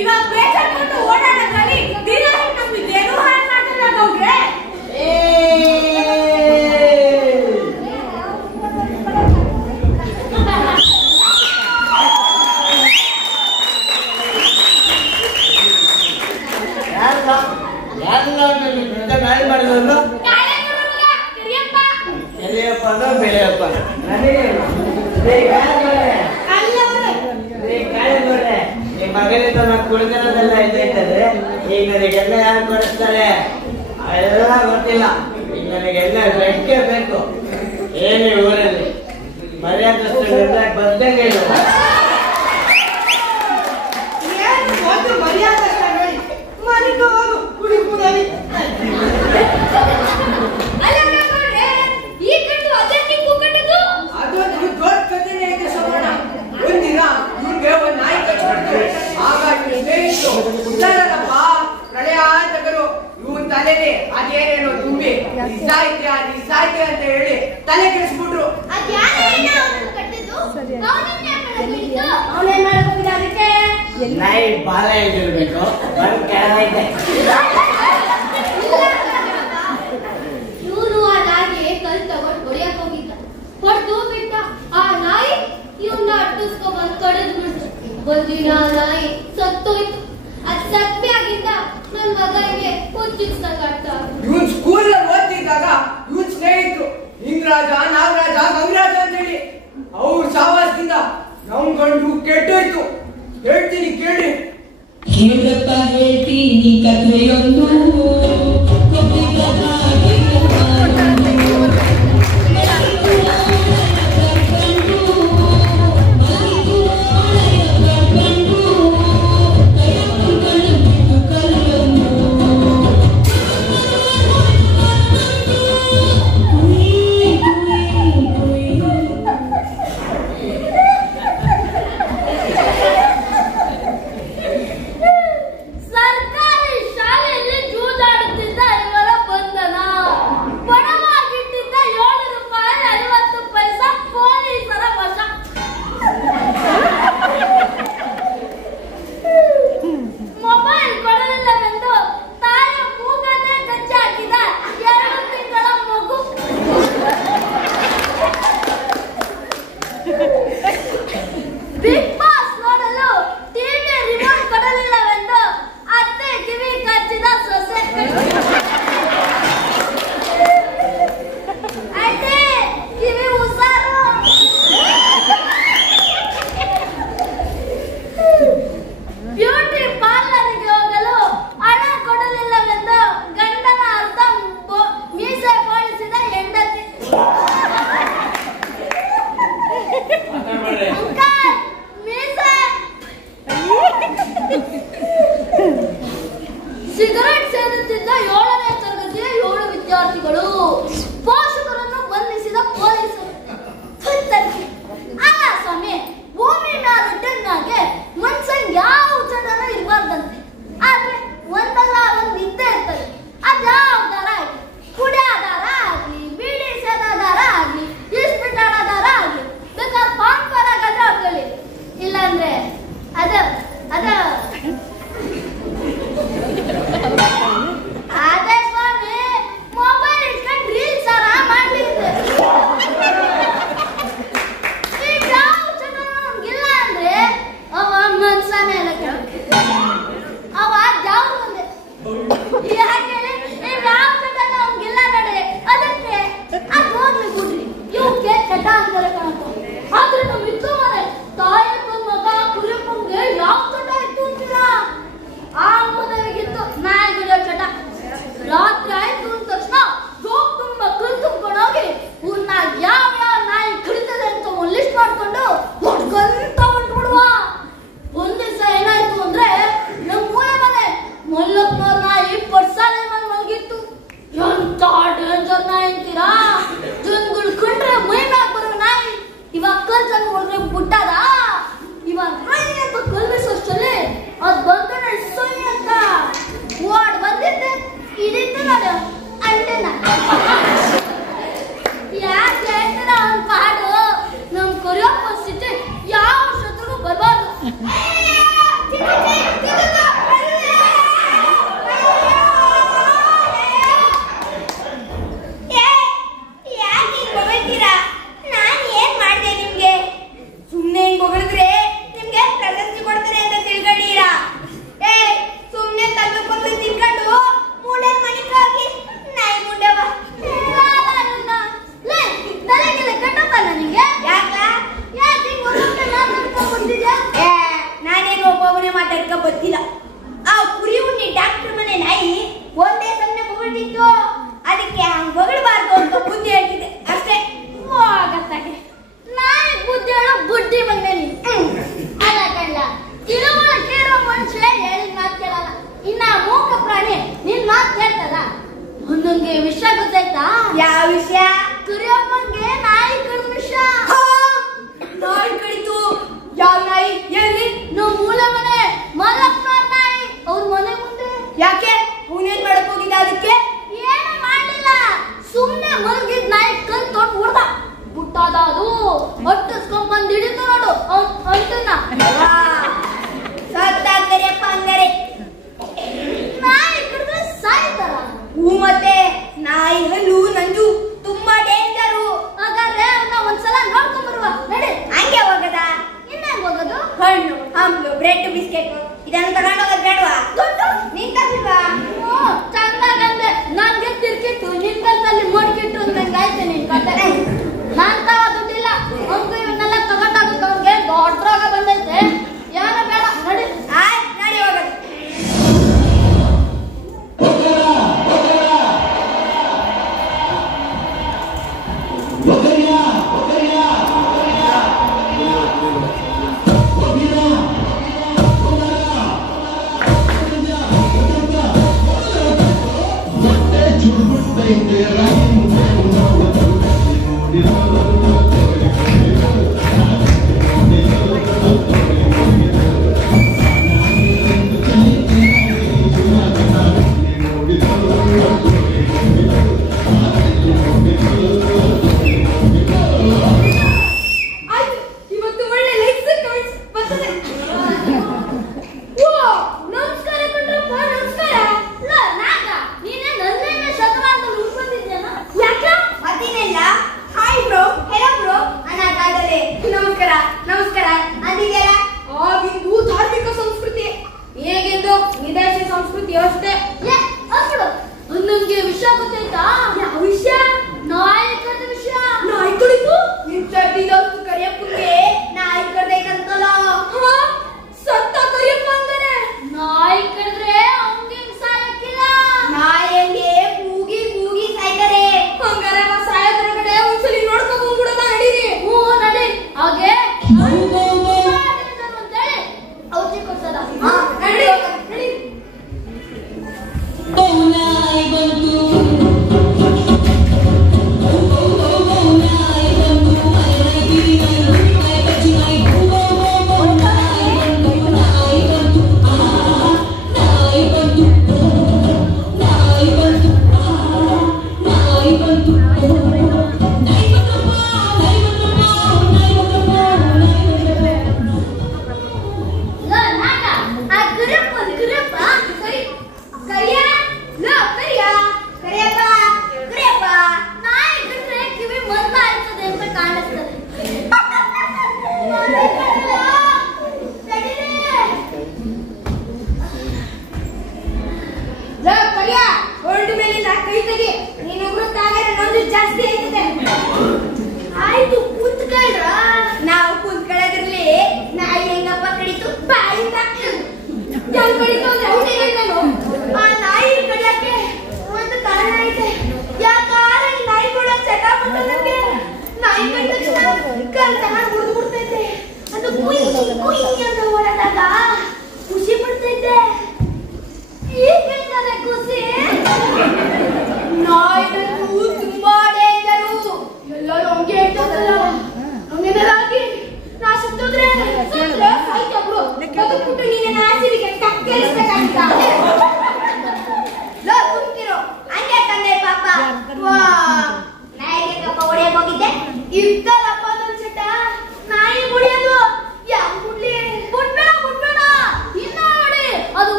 ಇವಾಗ ಬೇಜಾರ್ ಕೊಟ್ಟು ಓಡಾಡೋದ್ರಲ್ಲಿ ದಿನ ನಮ್ಗೇನು ಹಾಳು ಮಾಡ್ತಿಲ್ಲ ಗೌಡ್ರೆ. ಮಗನಿಂದ ಕುಳಿತನದೆಲ್ಲ ಇದ್ದೈತದೆ. ಈಗ ನನಗೆಲ್ಲ ಯಾರು ಕೊಡಿಸ್ತಾರೆ ಅದೆಲ್ಲ ಗೊತ್ತಿಲ್ಲ. ಈಗ ನನಗೆಲ್ಲ ಬೆಕ್ಕೆ ಬೇಕು. ಏನೇ ಊರಲ್ಲಿ ಮರ್ಯಾದೆಲ್ಲ ಬಂದಂಗೆ ಇಲ್ಲ. ಅದೇನೇನೋ ತುಂಬಿ ಸಾಹಿತ್ಯ ಅಂತ ಹೇಳಿ ತಲೆ ಕೆಡಿಸ್ಬಿಟ್ರು. ನಾಯಿ ಬಾಲ ಇದಿರ್ಬೇಕು. ಇವನು ಆ ನಾಯಿಗೆ ಕಲ್ ತಗೊಂಡು ಹೊಡೆಯಕ್ ಹೋಗಿದ್ದ. ಹೊಡೆದು ಬಿಟ್ಟ. ಆ ನಾಯಿ ಇವನ್ನ ಅಟ್ಟಿಸ್ಕೊಂಡ್ ಕಡಿದು ಬಿಡ್ತು. ಒಂದಿನ ನಾಯಿ ಸತ್ತೋಯ್ತು. ಅದ್ ಸತ್ಮೆ ಆಗಿದ್ದ ನನ್ ಮಗನಿಗೆ ಹುಚ್ಚಿಸ್ದಂಗಾಡ್ತ. ಇವನ್ ಸ್ಕೂಲ್ ಓದ್ತಿದ್ದಾಗ ಇವನ್ ಸ್ನೇಹಿತರು ಹಿಂಗ್ರಾಜ, ನಾಗರಾಜ, ಗಂಗರಾಜ ಅಂತ ಹೇಳಿ ಅವ್ರ ಸಾವಾಸದಿಂದ ನಮ್ ಗಂಡು ಕೆಟ್ಟೋಯ್ತು. ಹೇಳ್ತೀನಿ ಕೇಳಿ. ಕೇಳುತ್ತಾ ಹೇಳ್ತೀನಿ ಕಥೆಯೊಂದು. ಸರ್ಕಾರಿ ಶಾಲೆಯಲ್ಲಿ ಜೂದಾಟ ನಿಂಗೆ? ಯಾಕೆ ನಾನೇನು ಒಬ್ಬೊಬ್ಬನೇ ಮಾತಾಡ್ಕೊಂಡ್ ಬರ್ತಿಲ್ಲ. ಆ ಕುರಿ ಉಣ್ಣಿ ಡಾಕ್ಟರ್ ಮನೆ ನಾಯಿ ಒಂದೇ ಸಮನೆ ಬೊಗಳ್ತಿತ್ತು, ಅದಕ್ಕೆ ಹಂಗ್ ಬೊಗಳ್ಬಾರ್ದು ಅಂತ ಬುದ್ಧಿ ಹೇಳ್ತಿದ್ದೆ ಅಷ್ಟೇ. ಹೋಗತ್ತಾಗೆ ನಾಯಿ ಬುದ್ಧಿ ಹೇಳೋ ಬುದ್ಧಿ ಬಂದೆ ನೀನು. ಅಲ್ಲ ಕಳ್ಳ, ತಿಳುವಳಿಕೆ ಇರೋ ಮನುಷ್ಯ ಹೇಳಿದ ಮಾತು ಕೇಳಲ್ಲ. ಇನ್ನ ಮೂಕ ಪ್ರಾಣಿ ನಿನ್ ಮಾತು ಕೇಳ್ತದ? ಒಂದೊಂಗೆ ವಿಷಯ ಗೊತ್ತಾಯ್ತಾ? ಯಾವ ವಿಷಯ? ಕುರಿಯಪ್ಪನ್ಗೆ ನಾಯಿ ಕಡಿದ ವಿಷಯ. ನಾಯಿ ಕಡಿತು? ಯಾವ ನಾಯಿ? ಎಲ್ಲಿ? ನಾವು ಮೂಲ ಮನೆ ಮಲ್ಲಪ್ಪ ನಾಯಿ, ಅವ್ರ ಮನೆ ಮುಂದೆ. ಯಾಕೆ? ಅವನೇನ್ ಮಾಡಕ್ ಹೋಗಿದ್ದ? ಅದಕ್ಕೆ ಏನು ಮಾಡ್ಲಿಲ್ಲ, ಸುಮ್ನೆ ಮಲಗಿದ್ ನಾಯಿ ಕಲ್ ತೊಟ್ಟು ಹೊಡ್ದ. ಬಿಟ್ಟಾದ ಅದು ಒಟ್ಟಿಸ್ಕೊಂಡ್ ಬಂದ್ ಹಿಡಿತು ನೋಡು ಅಂತನ್ನ. ಸತ್ತಾಗರಿಯಪ್ಪ ಹಂಗಾರೆ. ನಾಯಿ ಕಡಿದ್ರೆ ಸಾಯ್ತಾರ? ಹೂ ಮತ್ತೆ ನಾಯಿ ಹಲ್ಲು ನಂಜು ತುಂಬಾ ಡೇಂಜರು. ಹಾಗಾದ್ರೆ ನಾವು ಒಂದ್ಸಲ ನೋಡ್ಕೊಂಡ್ ಬರುವ ನಡಿ. ಹಂಗೆ ಹೋಗದ? ಇನ್ನೇನ್ ಹೋಗೋದು? ಹಣ್ಣು ಹಂಪ್ಲು ಬ್ರೆಡ್ ಬಿಸ್ಕೆಟ್ ಇದನ್ನ ತಗೊಂಡು ಹೋಗೋದು ಬೇಡವಾ? ದುಡ್ಡು ನೀನ್ ತರ್ಲಿಲ್ವಾ? ಚಂದಾಗಂದೆ ನನ್ಗೆ ತಿರ್ಕಿತ್ತು, ನಿನ್ ಕಲ್ತಲ್ಲಿ ಮೊಡ್ಕಿಟ್ಟು ನಂಗಾಯ್ತು ನಿನ್ ಕತೆ. ನಾನ್ ತವ ದುಡ್ಡಿಲ್ಲ, ಅವ್ನು ಇವನ್ನೆಲ್ಲ ತಗೊಂಡಾಗ ಅವ್ನಿಗೆ ದೊಡ್ಡ ರೋಗ ಬಂದೈತೆ. ಏನೋ ಬೇಡ ನಡಿ. ಆಯ್ತು ನಡಿ ಹೋಗೋದು.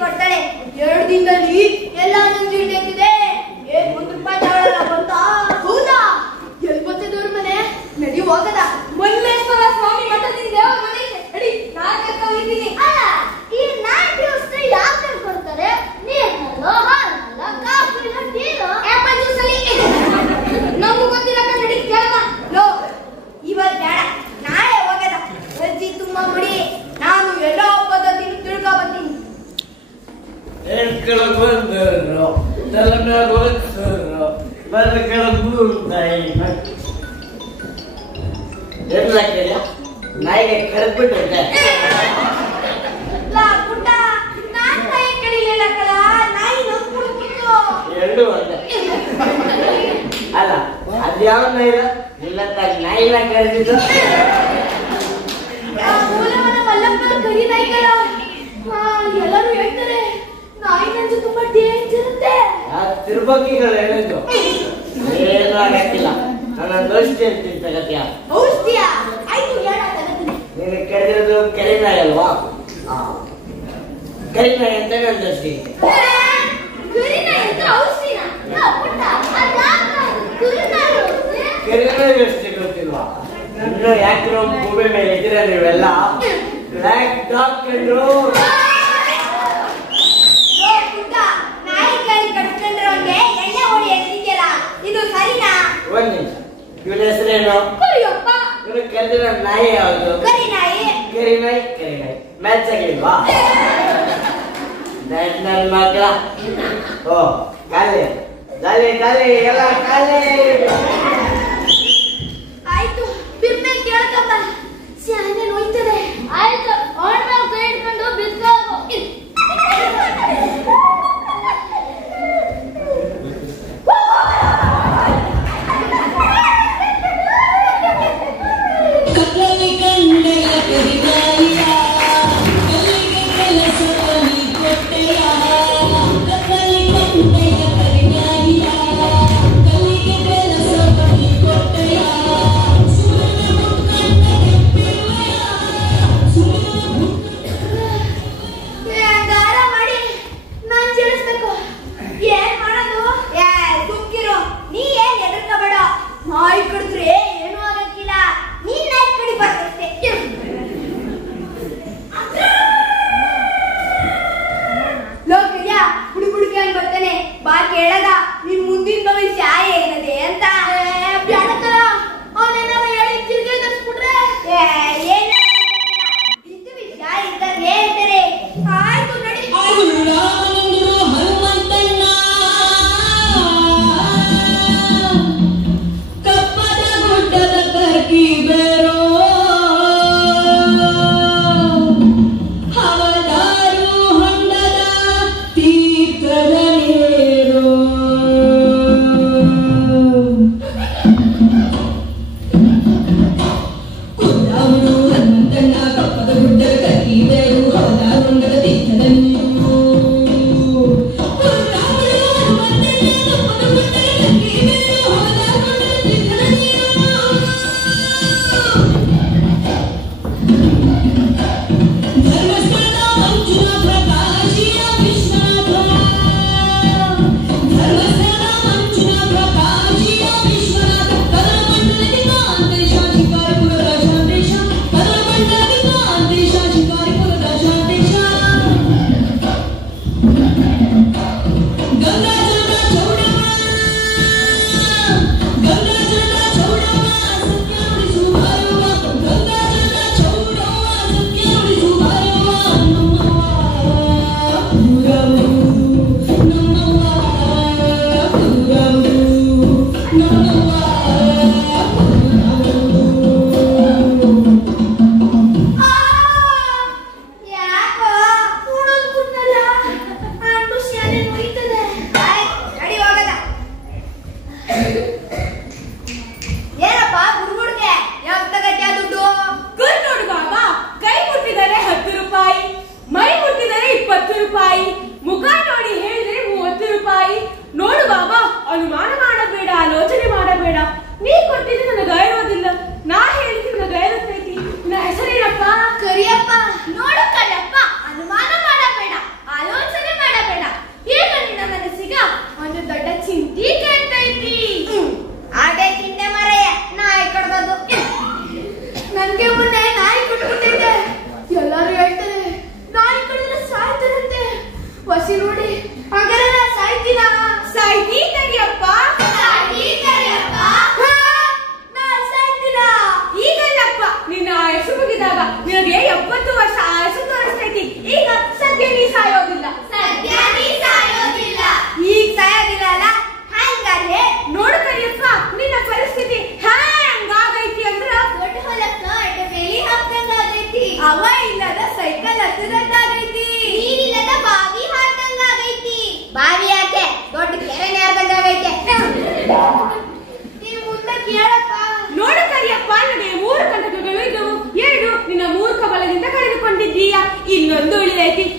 ಕೊಡ್ತಾಳೆ 2 ದಿನದಲ್ಲಿ ಎಲ್ಲ ನಂಜಿಡ್ತಿದೆ. ಏನ್ ₹1 ತಗೊಳ್ಳಲ್ಲ ಗೊತ್ತಾ? ಹೌದಾ? ಎಲ್ಲಿ ಬರ್ತದವ್ರ ಮನೆ ನಡಿ ಹೋಗದ ಮಲ್ಲೇಶ್ವರ ಸ್ವಾಮಿ ಮಠದಿಂದ ದೇವರ ಮನೆ ನಡಿ ನಾನು ಕರ್ಕೊಂಡಿದ್ದೀನಿ. ಅಲ್ಲ ಈ ನಾಟಿ ವಸ್ತು ಯಾಕೆ ಕೊಡ್ತಾರೆ? ನೀರಲ್ಲ ಹಾಲಲ್ಲ ಕಾಫಿ ಇಲ್ಲ ಟೀನು ಆಪಲ್ ಜ್ಯೂಸ್ ಅಲ್ಲಿ ನಮಗೂ ಗೊತ್ತಿಲ್ಲ ನಡಿ ಕೇಳಮ್ಮ. ನೋ ಇವತ್ತು ಬೇಡ ನಾಳೆ ಹೋಗದ ಅಜ್ಜಿ ತುಂಬಾ ಮುಡಿ. ನಾನು ಎಲ್ಲ ಪದ್ಧತಿನ ತಿಳ್ಕೊ ಬರ್ತೀನಿ. ಹೇಳ್ಕೊಳಕ್ ಬಂದರು ತಲೆ ಮ್ಯಾಗ ಹೋಗ್ತರು ಬರ್ಕಳ ತಾಯಿ ಎಲ್ಲ ಕೇಳ ನಾಯಿಗೆ ಕರೆದ್ಬಿಟ್ಟೆ ಪುಟ್ಟ ನಾನ್ ನಾಯಿ ಕಡಿಲಿಲ್ಲ ಕಳ ನಾಯಿ ನಗ್ಬಿಡ್ಬಿಟ್ಟು. ಎರಡು ಅಲ್ಲ ಅಲ್ಲ ಅದ್ಯಾವ ನಾಯಿರ ಇಲ್ಲ ನಾಯಿನ ಕರೆದಿದ್ದು ಮೂಲವನ ಮಲ್ಲಪ್ಪನ ಕರಿ ನಾಯಿಗಳ. ಎಲ್ಲರೂ ಹೇಳ್ತಾರೆ ನಾಯಿ ನಂಜು ತುಂಬಾ ಡೇಂಜರ್ ಅಂತೆ. ಆ ತಿರುಬಕ್ಕಿಗಳು ಹೇಳಿದ್ದು ಏನೂ ಆಗಕ್ಕಿಲ್ಲ. ನನ್ನ ದೋಸ್ತಿ ಅಂತೀನಿ ತಗತ್ಯ ಔಷಧಿಯ ಆಯ್ತು ಹೇಳ ತಗತೀನಿ. ನೀನು ಕರೆದಿರೋದು ಕೆರೆನಾಯಿ ಅಲ್ವಾ? ಕರಿನಾಯಿ ಅಂತ ನನ್ನ ದೋಸ್ತಿ. ಕರಿ ನಾಯಿ ಅಂತ ಔಷಧಿನ ಪುಟ್ಟ ಕೆರೆನಾಯಿ ಅಷ್ಟೇ ಗೊತ್ತಿಲ್ವಾ? ಇನ್ನು ಯಾಕೆ ನಾವು ಭೂಮಿ ಮೇಲೆ ಇದ್ದೀರ ನೀವೆಲ್ಲ ಬ್ಲ್ಯಾಕ್ ಡಾಗ್ ಕಂಡ್ರು. ನಾಯಿ ಕೈ ಕಟ್ಕೊಂಡ್ರವನ್ಗೆ ಎಣ್ಣೆ ಹೊಡಿ ಎತ್ತಿದ್ಯಲ್ಲ ಇದು ಸರಿನಾ? ಒಂದ್ ನಿಮಿಷ, ಇವನ ಹೆಸರೇನು? ಕರಿಯಪ್ಪ. ಇವನು ಕರೆದಿರೋ ನಾಯಿ ಯಾವುದು? ಕರಿ ನಾಯಿ. ಕೆರಿನಾಯಿ ಕೆರಿನಾಯಿ ಮ್ಯಾಚ್ ಆಗಿಲ್ವಾ? ನನ್ನ ಮಕ್ಕಳ ಓ ಖಾಲಿ ಖಾಲಿ ಖಾಲಿ ಎಲ್ಲ ಖಾಲಿ. ಆಯ್ತು ಬಿರ್ಮೆ ಕೇಳ್ಕಮ್ಮ ಸ್ಯಾನೆ ನೋಯ್ತದೆ. ಆಯ್ತು ಅವಳ ಮೇಲೆ ಕೈ ಇಟ್ಕೊಂಡು ಬಿಸ್ಕಾಗು. ಕತ್ತಲೆ ಕಂಡೆಯ ಕರಿನಾಯಿಯ ಕಲ್ಲಿಗೆ ಕೆಲಸವ ನೀ ಕೊಟ್ಟೆಯ. ಕತ್ತಲೆ ಕಂಡೆಯ ಕರಿನಾಯಿಯ ಕಲ್ಲಿಗೆ ಕೆಲಸವ ನೀ ಕೊಟ್ಟೆಯ. ಸುಮ್ಮನೆ ಮುಖಂಡ ಕೆಪ್ಪಿರುವೆಯ ಸುಮ್ಮನೆ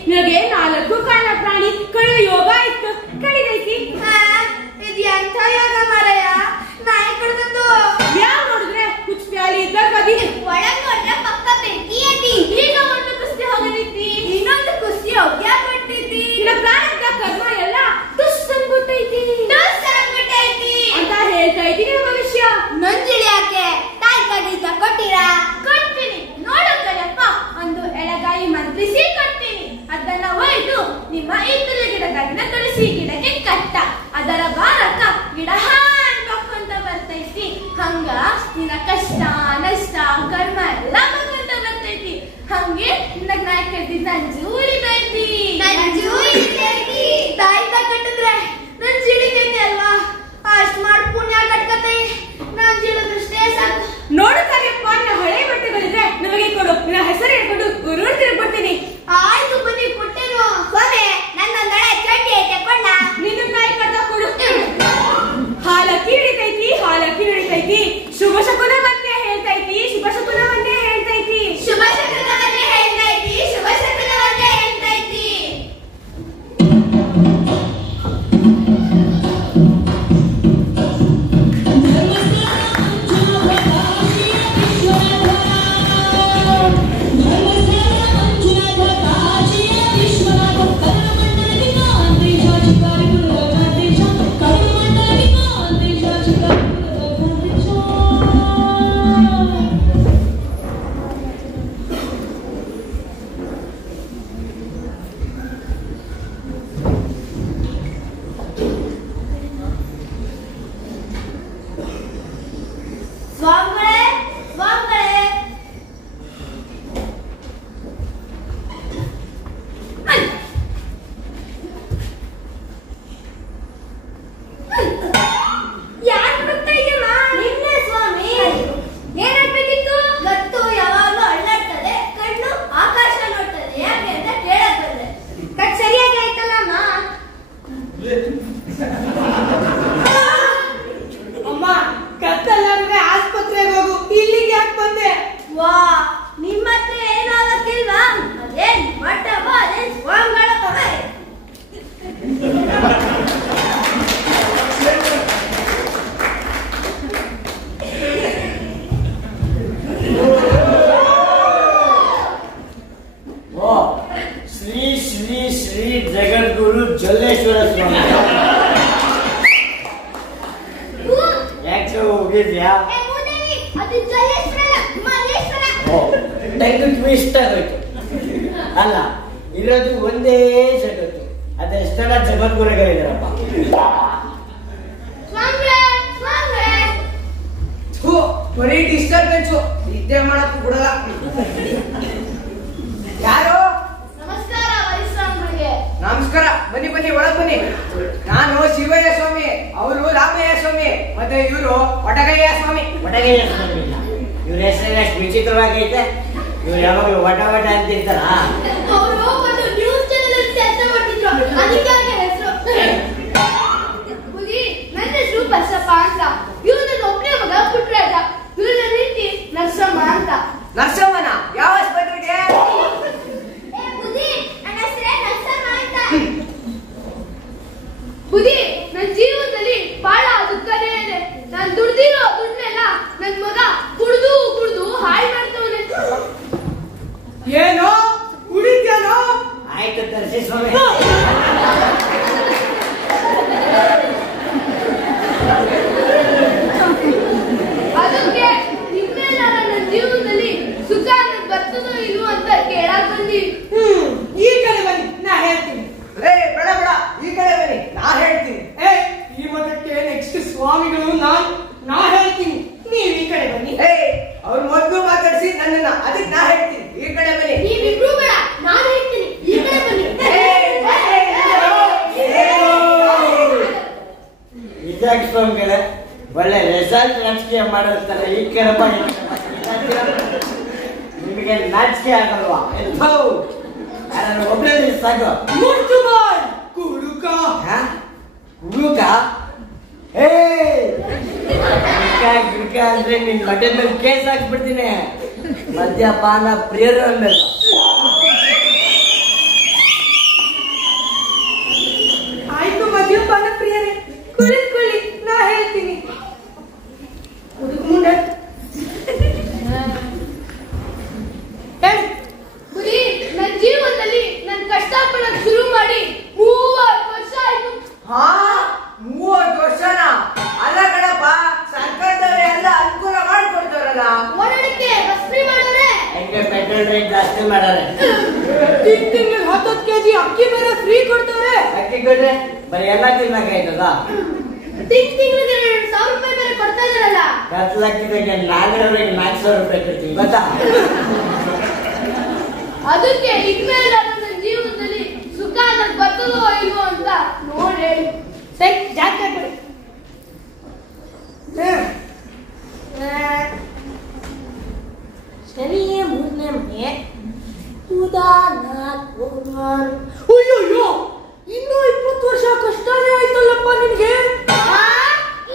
ನಿನಗೆ 4 ಕಾಲ ಪ್ರಾಣಿ ಕಡೆ ಯೋಗ ಇತ್ತು ಕಡಿದೈತಿ. ಇದು ಎಂಥ ಯೋಗ ಮಾರಾಯ? ನಾಯಿ ಕಡ್ದದ್ದು ಯಾವ ನೋಡಿದ್ರೆ ಹುಚ್ಚ ಪ್ಯಾಲಿ ಇದ್ದಾಗ ಅದಿ. ಒಳಗ್ ನೋಡ್ರೆ ಪಕ್ಕ ಬೆಂಕಿ ಐತಿ. ಈಗ ಒಂದು ಕುಸ್ತಿ ಹೋಗದೈತಿ, ಇನ್ನೊಂದು ಕುಸ್ತಿ ಹೋಗ್ಯಾ ಕೊಟ್ಟೈತಿ. ನಿನ್ನ ಪ್ರಾಣದ ಕರ್ಮ ಎಲ್ಲ ತುಸ್ ಅಂದ್ಬಿಟ್ಟೈತಿ ಅಂತ ಹೇಳ್ತಾ ಇದ್ದೀನಿ ಭವಿಷ್ಯ. ನಂಜಿಳಿಯಾಕೆ ತಾಯಿ ಕಡಿತ ಕೊಟ್ಟಿರಾ? ಕೊಡ್ತೀನಿ ನೋಡಕ್ಕಲ್ಲಪ್ಪ, ಒಂದು ಎಳಗಾಯಿ ಮಂತ್ರಿಸಿ ಕೊಡ್ತೀನಿ. ಅದನ್ನ ಒಯ್ದು ನಿಮ್ಮ ಇತ್ತಲ ಗಿಡಗಳನ್ನ ಕಳಿಸಿ ಗಿಡಕ್ಕೆ ಕಟ್ಟ. ಅದರ ಬಾರಕ ಗಿಡ ಹಾಡ್ಕೊಂತ ಬರ್ತೈತಿ. ಹಂಗ ನಿನ್ನ ಕಷ್ಟ ನಷ್ಟ ಕರ್ಮ ಎಲ್ಲ ಬಗ್ಕೊಂತ ಬರ್ತೈತಿ. ಹಂಗೆ ನಿನ್ನ ನಾಯಿ ಕಟ್ಟಿದ ನಂಜು ಉಳಿತೈತಿ. ತಾಯಿ ಕಟ್ಟಿದ್ರೆ ನಂಜಿಳಿತೈತಿ ಅಲ್ವಾ? ಅಷ್ಟ್ ಮಾಡಿ ಪುಣ್ಯ ಕಟ್ಕತೈ. ನಂಜಿಳಿದ್ರಷ್ಟೇ ಸಾಕು. ನೋಡುತ್ತಾರೆಪ್ಪ, ನಿನ್ನ ಹಳೆ ಬಟ್ಟೆಗಳಿದ್ರೆ ನಮಗೆ ಕೊಡು. ನಿನ್ನ ಹೆಸರು ಹೇಳ್ಕೊಂಡು ಗುರುರ್ ತಿರುಗ್ಬಿಡ್ತೀನಿ. ಆಯ್ತು ಬನ್ನಿ ಕೊಟ್ಟೇನು. ಸ್ವಾಮಿ ನನ್ನೊಂದಳೆ ಚಡ್ಡಿ ತಕೊಂಡ. ನಿನ್ನ ನಾಯಿ ಕಡ್ದ ಕೊಡು. ಹಾಲಕ್ಕಿ ಹಿಡಿತೈತಿ, ಹಾಲಕ್ಕಿ ಹಿಡಿತೈತಿ. ಶುಭ ಶಕುನವನ್ನೇ ಹೇಳ್ತೈತಿ, ಶುಭ ಶಕುನವನ್ನೇ ಹೇಳ್ತೈತಿ. ಶುಭ ಶಕುನವನ್ನೇ ಹೇಳ್ತೈತಿ, ಶುಭ ಶಕುನವನ್ನೇ ಹೇಳ್ತೈತಿ. ಸ್ವಾಮಿಗಳೇ, ಸ್ವಾಮಿಗಳೇ, ಯಾಕೆ ಬರ್ತಾ ಇದೆಯಮ್ಮ? ನಿನ್ನೆ ಸ್ವಾಮಿ. ಏನಾಗ್ಬೇಕಿತ್ತು? ಗತ್ತು ಯಾವಾಗಲೂ ಅಳ್ಳಾಡ್ತದೆ, ಕಣ್ಣು ಆಕಾಶ ನೋಡ್ತದೆ. ಯಾಕೆ ಅಂತ ಕೇಳಕ್ ಬಂದೆ. ಕಟ್ ಸರಿಯಾಗಿ ಆಯ್ತಲ್ಲಮ್ಮ? ಅಮ್ಮ, ಕತ್ತಲ್ಲಾದ್ರೆ ಆಸ್ಪತ್ರೆಗೆ ಹೋಗು. ಇಲ್ಲಿಗೆ ಯಾಕೆ ಬಂದೆ? ವಾ, ನಿಮ್ಮ ಹತ್ರ ಏನಾಗಕ್ಕಿಲ್ವಾ? ಅದೇನ್ ಮಠವ, ಅದೇನ್ ಸ್ವಾಮಿಗಳ ಓ, ಶ್ರೀ ಶ್ರೀ ಶ್ರೀ ಜಗದ್ಗುರು ಜಲ್ಲೇಶ್ವರ ಸ್ವಾಮಿ. ಯಾಕೆ ಹೋಗಿದ್ಯಾ? ಅದು ಜಲೇಶ್ವರ ಮಲ್ಲೇಶ್ವರ. ಓ, ಟೈಮ್ ಟ್ವಿಸ್ಟ್ ಆಗೋಯ್ತು. ಅಲ್ಲ, ಇರೋದು ಒಂದೇ ಜಗತ್ತು, ಅದೆಷ್ಟೆಲ್ಲ ಜಗದ್ಗುರುಗಳಿದಾರಪ್ಪ. ಸ್ವಾಮಿಗಳೇ, ಸ್ವಾಮಿಗಳೇ, ಥು, ಬರೀ ಡಿಸ್ಟರ್ಬೆನ್ಸು. ನಿದ್ದೆ ಮಾಡಕ್ ಬಿಡಲ್ಲ. ಯಾರು? ನಮಸ್ಕಾರ ವೈಸ್ವಾಮಿಗಳಿಗೆ. ನಮಸ್ಕಾರ. ಬನ್ನಿ ಬನ್ನಿ, ಒಳಗ್ ಬನ್ನಿ. ನಾನು ಶಿವಯ್ಯ ಸ್ವಾಮಿ, ಅವರು ರಾಮಯ್ಯ ಸ್ವಾಮಿ, ಮತ್ತೆ ಇವರು ಒಟಗಯ್ಯ ಸ್ವಾಮಿ. ಒಟಗೆಯ ಸ್ವಾಮಿ ಇಲ್ಲ. ಇವ್ರ ಹೆಸರು ಎಷ್ಟು ವಿಚಿತ್ರವಾಗೈತೆ. ಇವ್ರು ಯಾವಾಗಲೂ ವಟ ವಟ ಅಂತಿರ್ತಾರ. ಅವರು ಒಂದು ನ್ಯೂಸ್ ಚಾನೆಲ್ ಕೆಲಸ ಮಾಡ್ತಿದ್ರು, ಅದಕ್ಕೆ ಅವ್ರ ಹೆಸರು. ಹುಗಿ, ನನ್ನ ಹೆಸರು ಬಸಪ್ಪ ಅಂತ. ಇವ್ರು ನನ್ನ ಒಬ್ಬನೇ ಮಗ ಪುಟ್ರಾಜ. ಇವ್ರು ನನ್ನ ಹೆಂಡತಿ ನರಸಮ್ಮ ಅಂತ. ನರ್ಸಮ್ಮನ ಯಾವ ಆಸ್ಪತ್ರೆಗೆ? ನನ್ನ ಹೆಸರೇ ನರಸಮ್ಮ ಅಂತ. ಹುಗಿ, ನನ್ನ ಜೀವನದಲ್ಲಿ ಬಹಳ ದುಃಖನೇ ಇದೆ. ನಾನು ದುಡ್ದಿರೋ ದುಡ್ಡನ್ನೆಲ್ಲ ನನ್ನ ಮಗ ಕುಡ್ದು ಕುಡ್ದು ಹಾಳು ಮಾಡ್ತವನೆ. ಏನೋ ಕುಡಿದ್ಯಾನೋ? ಆಯ್ತು ತರಿಸಿ ಸ್ವಾಮಿ. ಅದಕ್ಕೆ ನಿಮ್ಮೆಲ್ಲರ ನನ್ನ ಜೀವನದಲ್ಲಿ ಸುಖ ಅನ್ನೋದು ಬರ್ತದೋ ಇಲ್ವೋ ಅಂತ ಕೇಳಕ್ ಬಂದೀವಿ. ಈ ಕಡೆ ಬನ್ನಿ, ನಾ ಹೇಳ್ತೀನಿ. ಬೇಡ ಬೇಡ, ಈ ಕಡೆ ಬನ್ನಿ, ನಾ ಹೇಳ್ತೀನಿ. ಈ ಮಠಕ್ಕೆ ನೆಕ್ಸ್ಟ್ ಸ್ವಾಮಿಗಳು ನಾ ಹೇಳ್ತೀನಿ. ನೀವ್ ಈ ಕಡೆ ಬನ್ನಿ. ಅವ್ರು ಮೊದ್ಲು ಮಾತಾಡಿಸಿ ನನ್ನನ್ನ, ಅದಕ್ಕೆ ನಾ ಹೇಳ್ತೀನಿ. ಈ ಕಡೆ ಬನ್ನಿ. ನೀವಿಬ್ರು ಬೇಡ, ನಾನು ಹೇಳ್ತೀನಿ. ಈ ಕಡೆ ಬನ್ನಿ. ಇದಾಗಿ ಸ್ವಾಮಿಗಳೇ, ಒಳ್ಳೆ ರೆಸಾರ್ಟ್ ರಾಜಕೀಯ ಮಾಡಿರ್ತಾರೆ. ಈ ಕಡೆಪ್ಪ, ನಿಮಗೆ ನಾಚಿಕೆ ಆಗಲ್ವಾ? ಯಾರು ಒಬ್ಬರೇ ಸಾಕು. ಕುಡುಕ ಹುಡುಕ ಗಿಡಕ ಅಂದ್ರೆ ನಿನ್ ಬಟ್ಟೆ ಮೇಲೆ ಕೇಸ್ ಹಾಕ್ಬಿಡ್ತೀನಿ. ಮದ್ಯಪಾನ ಪ್ರಿಯರು ಅನ್ಬೇಕು. ರೇಟ್ ಜಾಸ್ತಿ ಮಾಡಾರೆ. ತಿಂಗಳಿಗೆ 10 ಕೆಜಿ ಅಕ್ಕಿ ಬೇರೆ ಫ್ರೀ ಕೊಡ್ತಾರೆ. ಅಕ್ಕಿ ಕೊಟ್ರೆ ಬರೀ ಎಲ್ಲ ತಿನ್ನಕಾಯ್ತದ. ತಿಂಗಳಿಗೆ 1,000 ರೂಪಾಯಿ ಬೇರೆ ಕೊಡ್ತಾ ಇದಾರಲ್ಲ. 10 ಲಕ್ಷಕ್ಕೆ 400 ರೂಪಾಯಿ ಕೊಡ್ತೀವಿ ಗೊತ್ತಾ. ಅದಕ್ಕೆ ಇನ್ಮೇಲೆ ನನ್ನ ಜೀವನದಲ್ಲಿ ಸುಖ ಅನ್ನೋದು ಬರ್ತದೋ ಇಲ್ವೋ ಅಂತ ನೋಡಿ ಹೇಳಿ. ಸರಿ ಜಾಸ್ತಿ ಕೊಡಿ. ಶನಿಯೇ 3ನೇ ಮನೆ ಅಯ್ಯೋ ಇನ್ನೂ 20 ವರ್ಷ ಕಷ್ಟನೇ ಆಯ್ತಲ್ಲಪ್ಪ ನಿನ್ಗೆ.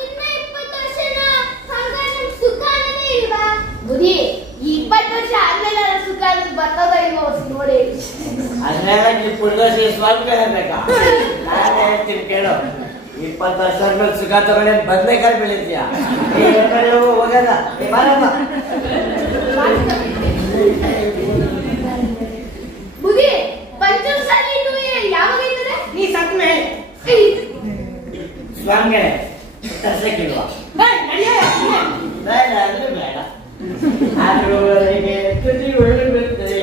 ಇನ್ನು 20 ವರ್ಷನ ಹಂಗಾರೆ ನಮ್ಗೆ ಸುಖನೇ ಇಲ್ವಾ? ಬುದ್ಧಿ ಈ 20 ವರ್ಷ ಆದ್ಮೇಲೆ ನನ್ನ ಸುಖ ಅನ್ನೋದು ಬರ್ತದೋ ಇಲ್ವೋ ನೋಡಿ. ಅದನ್ನೆಲ್ಲ ನೀವು ಪುಡ್ಗೋಸಿ ಸ್ವಲ್ಪ ಹೇಳ್ಬೇಕಾ. ನಾನು ಹೇಳ್ತೀನಿ ಕೇಳು. 20 ವರ್ಷ ಆದ್ಮೇಲೆ ಸುಖ ತಗೊಂಡೆ ಬದನೆಕಾಯಿ ಬೆಳಿತೀಯ. ಹೋಗಲ್ಲ ಬಾರಮ್ಮ. ಬುದ್ಧಿ ಪಂಚಮಸಾಲಿ ಯಾವಾಗ ಇರ್ತದೆ? ನೀ ಸತ್ ಮೇಲೆ ಸ್ವಾಮಿಗಳೇ ತರ್ಸಕ್ಕಿಲ್ವಾ? ಬೇಡ ಅಂದ್ರೆ ಬೇಡ. ಅದ್ರೊಳಗೆ ತುದಿ ಒಳ್ಳೆ ಬರ್ತದೆ.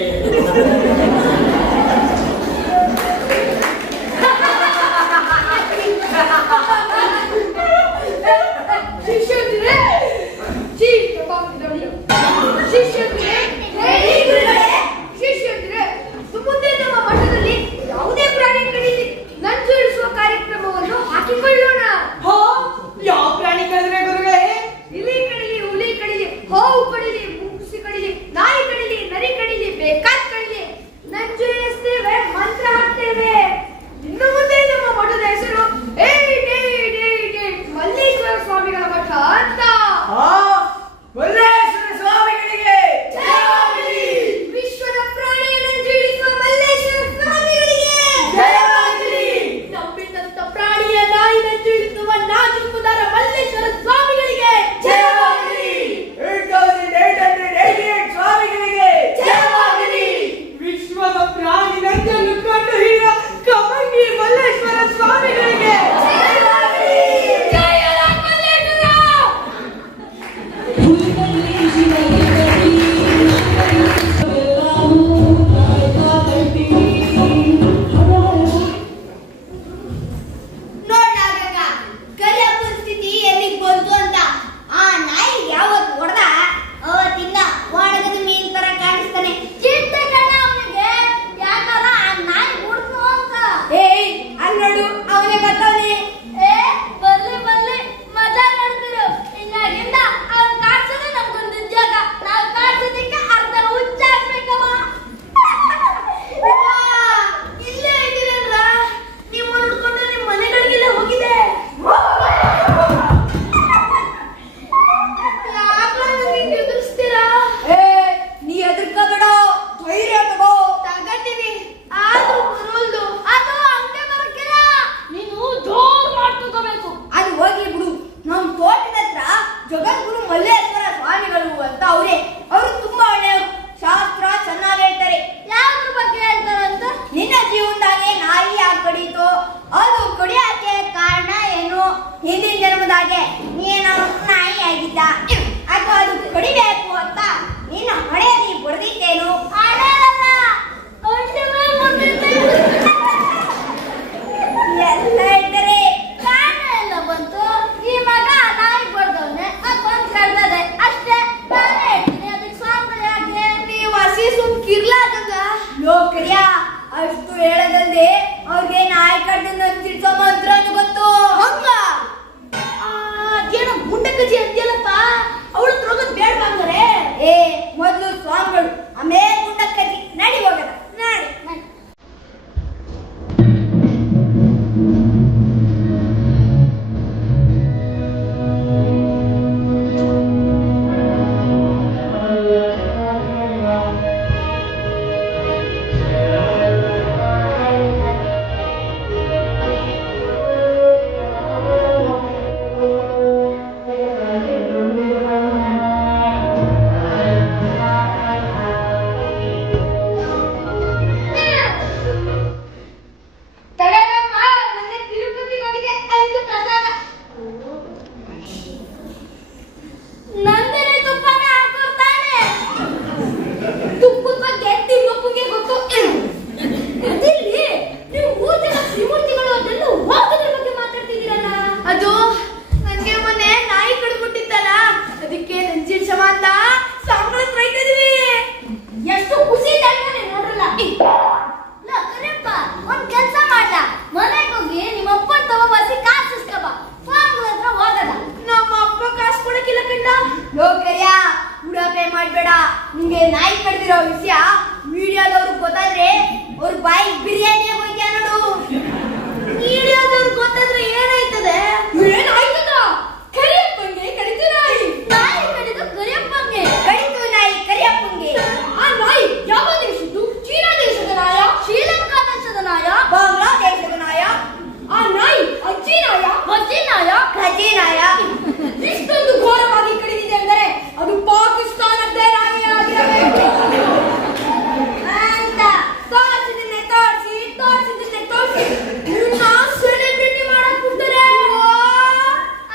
ಶಿಷ್ಯಂದ್ರೆ ಮುಂದೆ ನಮ್ಮ ಮಠದಲ್ಲಿ ಯಾವುದೇ ಪ್ರಾಣಿಗಳಿಗೆ ನಂಜು ಇಳಿಸುವ ಕಾರ್ಯಕ್ರಮವನ್ನು ಹಾಕಿಕೊಳ್ಳೋಣ. ಯಾವ ಪ್ರಾಣಿ ಕಳೆದ್ರೆ ಗುರುಗಳೇ? ಇಲಿ ಕಡಿಲಿ, ಹುಲಿ ಕಡಿಲಿ, ಹಾವು ಕಡಿಲಿ, ಮುಂಗುಸಿ ಕಡಿಲಿ, ನಾಯಿ ಕಡಿಲಿ, ನರಿ ಕಡಿಲಿ, ಬೇಕಾದ್ ಕಡಿಲಿ ನಂಜು ಇಳಿಸ್ತೇವೆ, ಮಂತ್ರ ಹಾಕ್ತೇವೆ. ಇನ್ನು ಮುಂದೆ ನಮ್ಮ ಮಠದ ಹೆಸರು ಮಲ್ಲೇಶ್ವರ ಸ್ವಾಮಿಗಳ ಮಠ ಅಂತ. ಮಲ್ಲೇಶ್ವರ ಸ್ವಾಮಿಗಳಿಗೆ ಜಯವಾಗಲಿ. ವಿಶ್ವದ ಪ್ರಾಣಿಯ ನಂಜು ಇಳಿಸುವ ಮಲ್ಲೇಶ್ವರ ಸ್ವಾಮಿಗಳಿಗೆ ಜಯವಾಗಲಿ. ನಂಬಿದಂತ ಪ್ರಾಣಿಯ ನಾಯಿ ನಂಜು ಇಳಿಸುವ ನಾಜುಕುದಾರ ಮಲ್ಲೇಶ್ವರ ಸ್ವಾಮಿಗಳಿಗೆ ಜಯವಾಗಲಿ. 8888 ಸ್ವಾಮಿಗಳಿಗೆ ಜಯವಾಗಲಿ. ವಿಶ್ವದ ಪ್ರಾಣಿ ನಂಜನ್ನು ಕಂಡು ಹಿಡಿದ ಕಮಂಗಿ ಮಲ್ಲೇಶ್ವರ ಸ್ವಾಮಿಗಳಿಗೆ ಜಯವಾಗಲಿ. ಜಯ ಮಲ್ಲೇಶ್ವರ. ಹುಲಿನಲ್ಲಿ ಶಿವಗೆ ಕಟ್ಟಿ ಎಲ್ಲವೂ ಕಾಯ್ತಾ ಕಟ್ಟಿ ನೋಡ್ದಾಗ ಕರಿಯ ಪರಿಸ್ಥಿತಿ ಎಲ್ಲಿಗೆ ಬಂತು ಅಂತ. ಆ ನಾಯಿ ಯಾವತ್ತು ಹೊಡೆದ ಅವತ್ತಿಂದ ಒಣಗದ ಮೀನ್ ತರ ಕಾಣಿಸ್ತಾನೆ. ಚಿಂತೆ ಕಣ್ಣ ಅವನಿಗೆ ಯಾಕಾರ ಆ ನಾಯಿ ಹುಡ್ತು ಅಂತ. ಅನ್ನೋಡು ಅವನೇ ಬರ್ತಾನೆ. ಬರ್ಲಿ ಬರ್ಲಿ ಮಜಾ ಮಾಡ್ತಿರು. ಇನ್ನಾಗಿಂದ ಅವ್ನ್ ಕಾಡ್ಸೋದೇ ನಮ್ಗೊಂದು ಉದ್ಯೋಗ. ನಾವ್ ಕಾಡ್ಸೋದಕ್ಕೆ ಅರ್ಧ ಹುಚ್ಚಾಗ್ಬೇಕವ. ಇಲ್ಲೇ ಇದ್ದೀರಲ್ರ, ನಿಮ್ಮನ್ನು ಹುಡ್ಕೊಂಡು ನಿಮ್ಮ ಮನೆಗಳಿಗೆಲ್ಲ ಹೋಗಿದೆ. ಯಾಕೋ ನನಗೆ ಎದುರಿಸ್ತೀರಾ? ನೀ ಎದುರ್ಕೋಬೇಡ, ಧೈರ್ಯ ತಗೋ. ತಗತೀನಿ ಆದ್ರೂ ಬರೋಲ್ದು. ಅದು ಹಂಗೆ ಬರಕ್ಕಿಲ್ಲ, ನೀನು ಜೋರ್ ಮಾಡ್ಕೋಬೇಕು. ಅದು ಹೋಗ್ಲಿ ಬಿಡು. ನಮ್ ತೋಟದ ಹತ್ರ ಜಗದ್ಗುರು ಮಲ್ಲೇಶ್ವರ ಸ್ವಾಮಿಗಳು ಅಂತ ಅವ್ರೆ. ಅವರು ತುಂಬಾ ಒಳ್ಳೆಯವರು, ಶಾಸ್ತ್ರ ಚೆನ್ನಾಗಿ ಹೇಳ್ತಾರೆ. ಯಾವ್ದ್ರ ಬಗ್ಗೆ ಹೇಳ್ತಾರಂತ? ನಿನ್ನ ಜೀವನದಾಗೆ ನಾಯಿ ಯಾಕೆ ಕಡೀತು, ಅದು ಕಡಿಯಾಕೆ ಕಾರಣ ಏನು, ಹಿಂದಿನ ಜನ್ಮದಾಗೆ ನೀನು ನಾಯಿ ಆಗಿದ್ದ ಅಥವಾ ಅದು ಕಡಿಬೇಕು ಅಂತ ನಿನ್ನ ಹೊಡೆಯಲ್ಲಿ ಬಡ್ದಿದ್ದೇನು? ಅಡಲ್ಲ ಒಂಟಮೇ ಮುಟ್ಟಿದ್ದೆ. ಎಲ್ಲ ಹೇಳ್ತಾರೆ. ಕಾರಣ ಎಲ್ಲ ಬಂತು. ಈ ಮಗ ನಾಯಿ ಬಡ್ದವನೆ, ಅದೊಂದು ಕಳ್ದದೆ ಅಷ್ಟೇ. ನಾನೇ ಹೇಳ್ತೀನಿ ಅದಕ್ಕೆ ಸ್ವಾಮಿಗಳು ಯಾಕೆ? ನೀವು ಹಸಿ ಸುಮ್ಕಿರ್ಲಾರ್ದಂಗ ಲೋ ಕಡಿಯ, ಅಷ್ಟು ಹೇಳದಲ್ದೆ ಅವ್ರಿಗೆ ನಾಯಿ ಕಡ್ದು ನಂಚಿಡ್ಸೋ ಮಂತ್ರ ಗೊತ್ತು. ಹಂಗ ಅದೇನೋ ಗುಂಡಕಜಿ ಅಂದ್ಯಲ್ಲಪ್ಪ, ಅವಳು ರೋಗದ್ ಬೇಡ ಬಂದರೆ. ಮೊದಲು ಸ್ವಾಮಿಗಳು, ಆಮೇಲೆ ಗುಂಡಕ್ಕಜ್ಜಿ. ನಡಿ ಹೋಗದ, ನಡಿ. ಹೇಳ್ಬೇಡ. ನಿಂಗೆ ನಾಯಿ ಕಡ್ದಿರೋ ವಿಷಯ ಮೀಡಿಯಾದವ್ರು ಗೊತ್ತಾದ್ರೆ ಅವ್ರ ಬಾಯಿ ಬಿರಿಯಾನಿ ಹೋಯ್ತಾ ನೋಡು. ಮೀಡಿಯಾದವ್ರು ಗೊತ್ತಾದ್ರೆ ಏನಾಯ್ತದೆ? ಏನಾಯ್ತದ? ಕರಿಯಪ್ಪಂಗೆ ಕಡಿತು ನಾಯಿ. ನಾಯಿ ಕಡಿದು ಕರಿಯಪ್ಪಂಗೆ ಕಡಿತು ನಾಯಿ ಕರಿಯಪ್ಪಂಗೆ. ಆ ನಾಯಿ ಯಾವ ದೇಶದ್ದು? ಚೀನಾ ದೇಶದ ನಾಯ, ಶ್ರೀಲಂಕಾ ದೇಶದ ನಾಯ, ಬಾಂಗ್ಲಾದೇಶದ ನಾಯ. ಆ ನಾಯಿ ಅಜ್ಜಿ ನಾಯ, ಅಜ್ಜಿ ನಾಯ, ಖಜಿ ನಾಯ. ಇಷ್ಟೊಂದು ಘೋರವಾಗಿ ಕಡಿದಿದೆ ಅಂದರೆ ಅದು ಪಾಕಿಸ್ತಾನದ್ದೇ ನಾಯಿ ಆಗಿರಬೇಕು ಅಂತ ತೋರಿಸಿದ್ದನ್ನೇ ತೋರಿಸಿ ಸೆಲೆಬ್ರಿಟಿ ಮಾಡಕ್ ಬಿಡ್ತಾರೆ.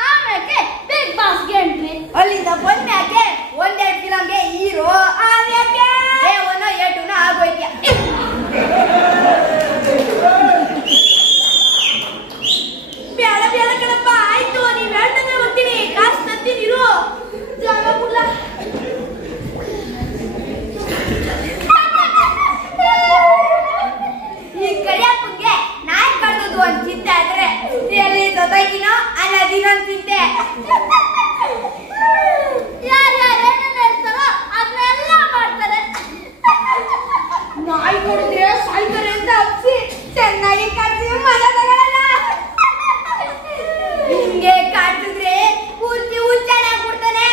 ಆಮ್ಯಾಕೆ ಬಿಗ್ ಬಾಸ್ಗೆ ಎಂಟ್ರಿ. ಅಲ್ಲಿಂದ ಬಂದ್ಮ್ಯಾಕೆ ಒಂದೆರಡು ಫಿಲಂಗೆ ಹೀರೋ. ಆಮ್ಯಾಕೆ ಏವನೋ ಏಟುನ ಆಗೋಯ್ತ್ಯಾ. ಬೇಡ ಕಣಪ್ಪ, ಆಯ್ತು ನೀವ್ ಹೇಳ್ದಂಗೆ ಹೋಗ್ತೀನಿ. ಕಾಸು ತತ್ತೀನಿ ಇರು. ಜಾಗ ಬಿಡ್ಲ. ಈ ಕರಿಯಪ್ಪಂಗೆ ನಾಯಿ ಕಡ್ದದು ಒಂದ್ ಚಿಂತೆ ಆದ್ರೆ ಎಲ್ಲಿ ಸೊತೈಕಿನೋ ಅಲ್ಲ ದಿನೊಂದ್ ಚಿಂತೆ. ಯಾರ್ಯಾರು ಏನೇನ್ ಹೇಳ್ತಾರೋ ಅದನ್ನೆಲ್ಲ ಮಾಡ್ತಾರೆ. ನಾಯಿ ಕಡಿದ್ರೆ ಸಾಯ್ತಾರೆ ಅಂತ ಅಪ್ಸಿ ಚೆನ್ನಾಗಿ ಕಡ್ಸಿ ಮಗ ತಗೊಳ್ಳಲ್ಲ. ಹಿಂಗೆ ಕಾಡ್ತಿದ್ರೆ ಪೂರ್ತಿ ಹುಚ್ಚನೆ ಆಗ್ಬಿಡ್ತಾನೆ.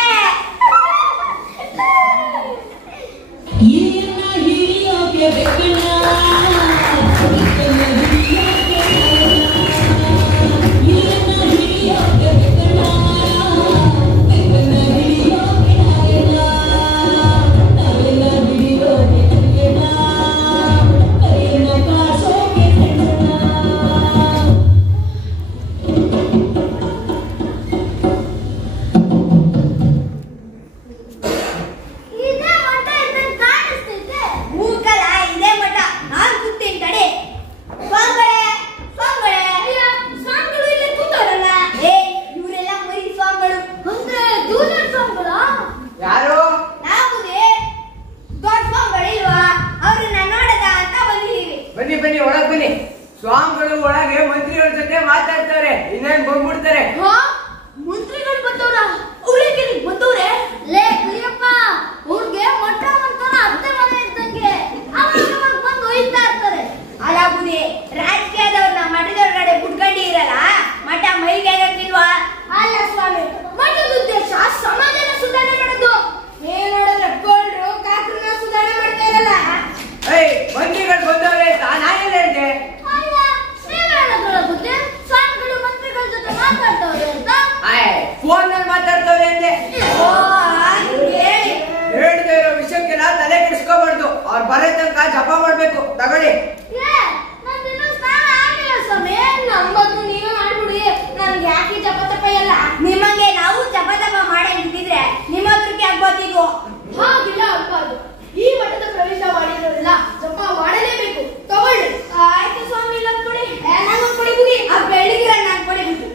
ಬನ್ನಿ ಒಳಗ್ ಬನ್ನಿ. ಸ್ವಾಮಿಗಳು ಒಳಗೆ ಮಂತ್ರಿಗಳ ಜೊತೆ ಮಾತಾಡ್ತಾರೆ. ಇನ್ನೇನ್ ಬಂದ್ಬಿಡ್ತಾರೆ. ಮಂತ್ರಿಗಳು ಬಂದವ್ರ? ಅವ್ರಿಗೆ ಬಂದವ್ರೆ? ಲೇ ಕರಿಯಪ್ಪ, ಅವ್ರಿಗೆ ಮೊಟ್ಟ ಅಂತಾರ ಅತ್ತೆ ಮನೆ ಇದ್ದಂಗೆ ಅವಾಗ ಬಂದು ಒಯ್ತಾ ಇರ್ತಾರೆ. ಅಲ್ಲ ಬುದಿ, ರಾಜಕೀಯದವ್ರನ್ನ ಮಠದೊಳಗಡೆ ಬುಡ್ಕಂಡಿ ಇರಲ್ಲ, ಮಠ ಮೈಗೆ ಆಗಕ್ಕಿಲ್ವಾ? ಅಲ್ಲ ಸ್ವಾಮಿ, ಮಠದ ಉದ್ದೇಶ ಸಮಾಜನ ಸುಧಾರಣೆ ಮಾಡೋದು. ಏನ್ ನೋಡಿದ್ರೆ ಗೋಲ್ಡ್ರು ಕಾಕ್ರನ್ನ ಸುಧಾರಣೆ ಮಾಡ್ತಾ ಇರಲ್ಲ. ಮಂತ್ರಿಗಳು ಬಂದವ್ರೆ ನಾನೇನ್ ಹೇಳಿದೆ? ಅಲ್ಲ, ನೀವೇಳ ಬುದ್ಧಿ, ಸ್ವಾಮಿಗಳು ಮಂತ್ರಿಗಳ ಜೊತೆ ಮಾತಾಡ್ತವ್ರೆ ಅಂತ ಫೋನ್ ನಲ್ಲಿ ಮಾತಾಡ್ತವ್ರೆ ಅಂದೆ. ಹೇಳ್ದೇ ಇರೋ ವಿಷಯಕ್ಕೆಲ್ಲ ತಲೆ ಕೆಡಿಸ್ಕೋಬಾರ್ದು. ಅವ್ರು ಬರೋ ತನಕ ಜಪ ಮಾಡ್ಬೇಕು. ತಗೊಳ್ಳಿ. ನಮ್ಮದು ನೀವೇ ಮಾಡ್ಬಿಡಿ. ನನ್ಗೆ ಯಾಕೆ ಜಪ ತಪ ಎಲ್ಲ? ನಿಮಗೆ ನಾವು ಜಪ ತಪ ಮಾಡಂಗಿದ್ರೆ ನಿಮ್ಮ ಹತ್ರಕ್ಕೆ ಆಗ್ಬೋದಿದ್ವು. ಹಾಗಿಲ್ಲ ಆಗ್ಬಾರ್ದು. ಈ ಮಠದ ಪ್ರವೇಶ ಮಾಡಿದ್ರೆಲ್ಲ ಜಪ ಮಾಡಲೇಬೇಕು. ತಗೊಳ್ಳಿ. ಆಯ್ತು ಸ್ವಾಮಿ, ಇಲ್ಲ ಕೊಡಿ. ನಾನು ಕೊಡಿ ಬುದ್ಧಿ. ಆ ಬೆಳ್ಳಿಗಿರ ನಾನು ಕೊಡಿ ಬುದ್ಧಿ.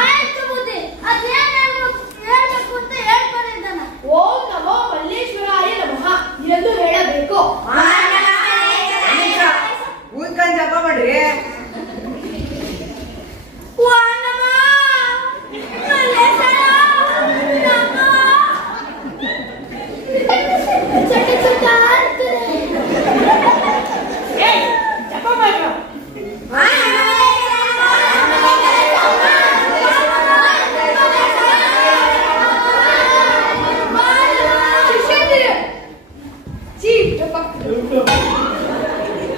ಆಯ್ತು ಬುದ್ಧಿ, ಅದೇನ್ ಹೇಳ್ಬೇಕು ಅಂತ ಹೇಳ್ಕೊಂಡಿದ್ದಾನ. ಓಂ ನಮೋ ಮಲ್ಲೇಶ್ವರಾಯ ನಮಃ ಎಂದು ಹೇಳಬೇಕು. ಕೂತ್ಕೊಂಡು ಜಪ ಮಾಡ್ರಿ. ಜಪ ಮಾಡ್ರ.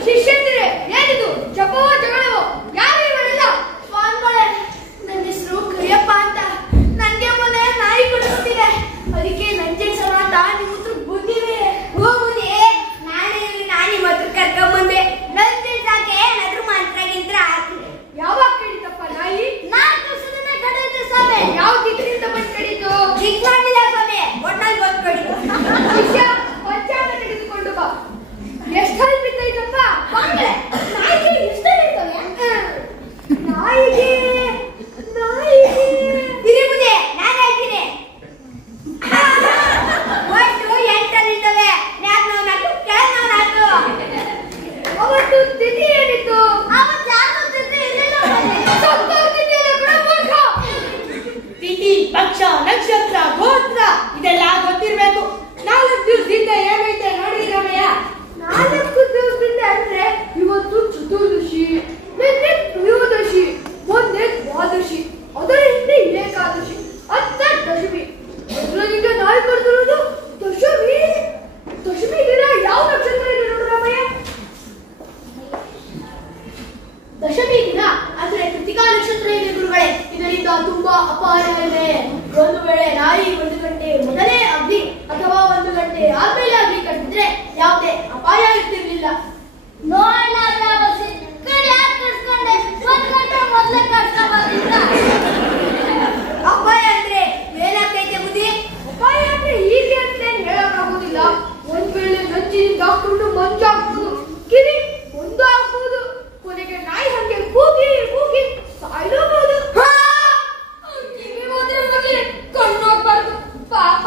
ಶಿಷ್ಯಂದ್ರೆ ಏನಿದು? ಜಪವೋ ಜಗಳವೋ? ಯಾರು ಇವಳೆಲ್ಲ? ಸ್ವಾಮಿಗಳೇ, ನನ್ನ ಹೆಸರು ಕರಿಯಪ್ಪ ಅಂತ. ನನ್ಗೆ ಮೊನ್ನೆ ನಾಯಿ ಕಡಿಸ್ತಿದೆ, ಅದಕ್ಕೆ ನಂಜೇಶ್ವರ ಅಂತ ನಿಮ್ಮ ಹತ್ರ ಬಂದಿವೆ. ಹೋಗುದಿ, ನಾನೇ ನಿಮ್ಮ ಹತ್ರ ಕರ್ಕೊಂಬಂದೆ. ನಂಜೇಶಾಕೆ ಏನಾದ್ರು ಮಂತ್ರಗಿಂತ್ರ ಹಾಕಿದೆ. ಯಾವಾಗ ಕಡಿತಪ್ಪ ನಾಯಿ? 4 ವರ್ಷದನೇ ಕಡಿಯುತ್ತೆ ಸ್ವಾಮಿ. ಯಾವ ದಿಕ್ಕಿನಿಂದ ಬಂದು ಕಡಿತು? ದಿಕ್ ಮಾಡಿಲ್ಲ ಸ್ವಾಮಿ, ಒಟ್ನಲ್ಲಿ ಬಂದು ಕಡಿತು. ಶಿಷ್ಯ ಪಂಚಾಂಗ ತೆಗೆದುಕೊಂಡು ಬಾ. ಎಷ್ಟು ಬಿದ್ದೈತಪ್ಪ? ನಾಯಿಗೆ ಎಷ್ಟು ಇರ್ತವೆ? ಇರ್ಲಿಲ್ಲ. ನೋಡ್ಲ ಪ್ರವಾಸಿ ಕಡೆ ಕಟ್ಸ್ಕೊಂಡೆ 1 ಗಂಟೆ ಮೊದಲೇ ಕಟ್ಸ್ಕೊಂಡ್ಬಂದಿದ್ರ. ಅಪಾಯ ಅಂದ್ರೆ ಮೇಲಾಕೈತೆ ಬುದ್ಧಿ. ಅಪಾಯ ಅಂದ್ರೆ ಹೀಗೆ ಅಂತ ಹೇಳಕ್ಕಾಗೋದಿಲ್ಲ. ಒಂದ್ ವೇಳೆ ನಂಜಿನಿಂದ ಹಾಕೊಂಡು ಮಂಜಾಗ್ಬೋದು, ಕಿವಿ ಒಂದು ಆಗ್ಬೋದು, ಕೊನೆಗೆ ನಾಯಿ ಹಂಗೆ ಕೂಗಿ ಕೂಗಿ ಸಾಯ್ಲೂಬಹುದು. ಕಿವಿ ಹೋದ್ರೆ ಹೋಗ್ಲಿ, ಕಣ್ಣು ಹೋಗ್ಬಾರ್ದು. ಪಾಪ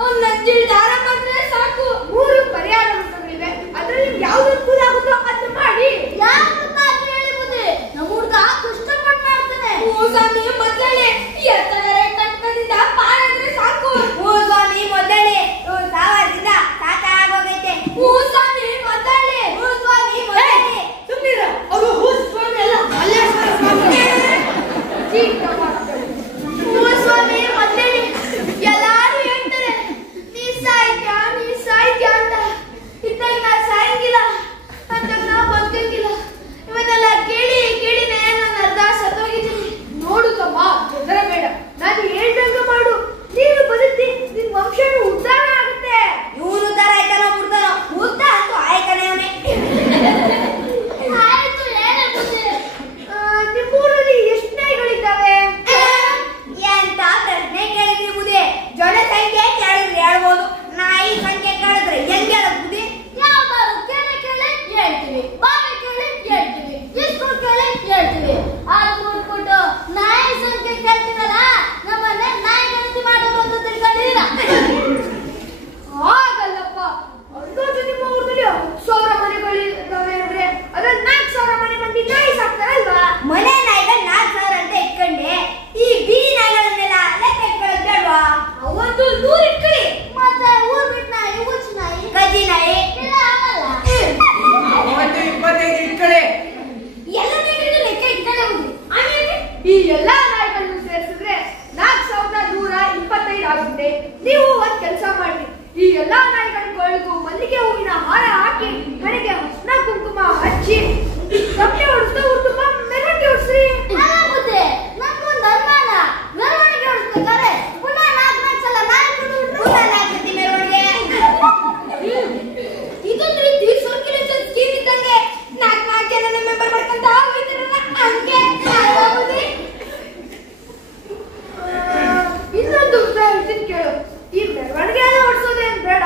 ಅವ್ನ್ ನಂಜಿಲ್ ದಾರ ಬಂದ್ರೆ ಸಾಕು. 3 ಪರಿಹಾರ ಮಾರ್ಗಗಳಿವೆ. ಅದರಲ್ಲಿ ಯಾವ್ದು ಅನುಕೂಲ ಆಗುತ್ತೋ ಅದನ್ನ ಮಾಡಿ. ಯಾರು ಮಾತ್ರ ಹೇಳಿbude ನಮ್ಮ ಹುಡುಗ ಕಷ್ಟಪಟ್ಟು ಮಾಡ್ತಾನೆ. ಸ್ವಾಮಿ ಮೊದಲೇ ಎತ್ತದರೆ ಕಟ್ಕದಿಂದ ಪಾರಂದ್ರೆ ಸಾಕು. ಸ್ವಾಮಿ ಮೊದಲೇ ಸಾವಾರದಿಂದ ತಾತ ಆಗೋಗೈತೆ. ಸ್ವಾಮಿ ಮೊದಲೇ ಸ್ವಾಮಿ ಮೊದಲೇ ಸುಮ್ಮನಿರ. ಅವರು ಹೂಸ್ ಸ್ವಾಮಿ ಅಲ್ಲ, ಮಲ್ಲೇಶ್ವರ ಸ್ವಾಮಿ. ಸ್ವಾಮಿ ಮೊದಲೇ ಎಲ್ಲಾರು ಹೇಳ್ತಾರೆ ನೀ ಸಾಯ್ತ್ಯಾ ಅಂತ. ಇದ್ದಾಗ ನಾ ಸಾಯಂಗಿಲ್ಲ ಅಂದಾಗ ನಾ ಬದುಕಂಗಿಲ್ಲ. ಇವನ್ನೆಲ್ಲ ಕೇಳಿ ಕೇಳಿನೇ ನಾನು ಅರ್ಧ ಸತ್ತೋಗಿದ್ದೀನಿ. ನೋಡು ತಮ್ಮ, ಹೆದರಬೇಡ. ನಾನು ಹೇಳ್ದಂಗ ಮಾಡು. ನೀನು ಬದುಕಿ ನಿನ್ ವಂಶನೂ ಉದ್ಧಾರ ಆಗುತ್ತೆ. ಇವನು ಉದ್ಧಾರ ಆಯ್ತಾನೋ ಬಿಡ್ತಾನೋ, ಉದ್ದ ಅಂತೂ ಆಯ್ತಾನೆ ಅವನೇ. ಆಯ್ತು ಹೇಳಬಹುದು. ನಿಮ್ಮೂರಲ್ಲಿ ಎಷ್ಟು ನಾಯಿಗಳಿದ್ದಾವೆ? ಎಂತ ಪ್ರಶ್ನೆ ಕೇಳಿದ್ರಿ ಬುದ್ಧಿ. ಜನಸಂಖ್ಯೆ ಕೇಳಿದ್ರೆ ಹೇಳ್ಬೋದು, ನಾಯಿ ಸಂಖ್ಯೆ ಕೇಳಿದ್ರೆ ಹೆಂಗ್ ಹೇಳೋದು ಬುದ್ಧಿ? ಯಾವ್ದಾರು ಕೇಳಿ ಹೇಳ್ತೀವಿ, ಬಾವಿ ಕೇಳಿ ಹೇಳ್ತೀವಿ, ಇಸ್ಕೂಲ್ ಕೇಳಿ ಹೇಳ್ತೀವಿ. ಅದು ಬಿಟ್ಬಿಟ್ಟು ನಾಯಿ ಸಂಖ್ಯೆ ಕೇಳ್ತೀವಲ್ಲ, ನಮ್ಮನೆ ನಾಯಿ ಗಣತಿ ಮಾಡೋದು ಅಂತ ತಿಳ್ಕೊಂಡಿಲ್ಲ. ಹಾಗಲ್ಲಪ್ಪ. ಅಂದಾಜು ನಿಮ್ಮ ಊರಲ್ಲಿ 10,000 ಮನೆಗಳಿದ್ದಾವೆ ಅಂದ್ರೆ ಅದ್ರಲ್ಲಿ 4,000 ಮನೆ ಮಂದಿ ನಾಯಿ ಸಾಕ್ತಾರಲ್ವಾ? ಮನೆ ನಾಯಿಗಳು 4,000 ಅಂತ ಇಟ್ಕೊಂಡೆ, ಈ ಬೀದಿ ನಾಯಿಗಳನ್ನೆಲ್ಲ ಲೆಕ್ಕ ಇಟ್ಕೊಳ್ಳೋದು ಬೇಡ್ವಾ? ಅವತ್ತು 100 ಇಟ್ಕೊಳ್ಳಿ, ಮತ್ತೆ ಊರ್ ಬಿಟ್ಟು ನಾಯಿ, ಹುಚ್ಚು ನಾಯಿ, ಕಜ್ಜಿ ನಾಯಿ ಇಲ್ಲ ಆಗಲ್ಲ. ಅವತ್ತು 25 ಇಟ್ಕಡೆ. ಎಲ್ಲ ನೀರಿನ ಲೆಕ್ಕ ಇಟ್ಕೊಂಡೆ ಹೋಗಿ. ಆಮೇಲೆ ಈ ಎಲ್ಲಾ ನಾಯಿಗಳನ್ನು ಸೇರಿಸಿದ್ರೆ 4,125 ಆಗುತ್ತೆ. ನೀವು ಒಂದ್ ಕೆಲಸ ಮಾಡಿ, ಈ ಎಲ್ಲಾ ನಾಯಿಗಳಿಗೂ ಮಲ್ಲಿಗೆ ಹೂವಿನ ಹಾರ ಹಾಕಿ, ಕಡೆಗೆ ಅರ್ಶಿನ ಕುಂಕುಮ ಹಚ್ಚಿ, ತಪ್ಪೆ ಹೊಡಿಸ್ತಾ ಉತ್ತಮ ಮೆರವಣಿಗೆ ಹೊಡ್ಸ್ರಿ. ಹಾಗಾಗುತ್ತೆ. ನಮ್ಗೊಂದು ಅನುಮಾನ. ಮೆರವಣಿಗೆ ಹೊಡ್ಸ್ಬೇಕಾದ್ರೆ ಪುನಃ 4 ಸಲ ನಾಯಿ ಬಿಟ್ಬಿಟ್ರು. ಪುನಃ ಮೆರವಣಿಗೆ. ಇದೊಂದು ರೀತಿ ಸರ್ಕ್ಯುಲೇಷನ್ ಸ್ಕೀಮ್ ಇದ್ದಂಗೆ 4 ಜನ ಮೆಂಬರ್ ಮಾಡ್ಕೊಂತ ಹೋಗ್ತಾರಲ್ಲ, ಹಂಗೆ ಆಗೋದು. ಇನ್ನೊಂದು ಹೇಳ್ತೀನಿ ಕೇಳು. ಈ ಮೆರವಣಿಗೆ ಎಲ್ಲ ಹೊಡ್ಸೋದೇನ್ ಬೇಡ.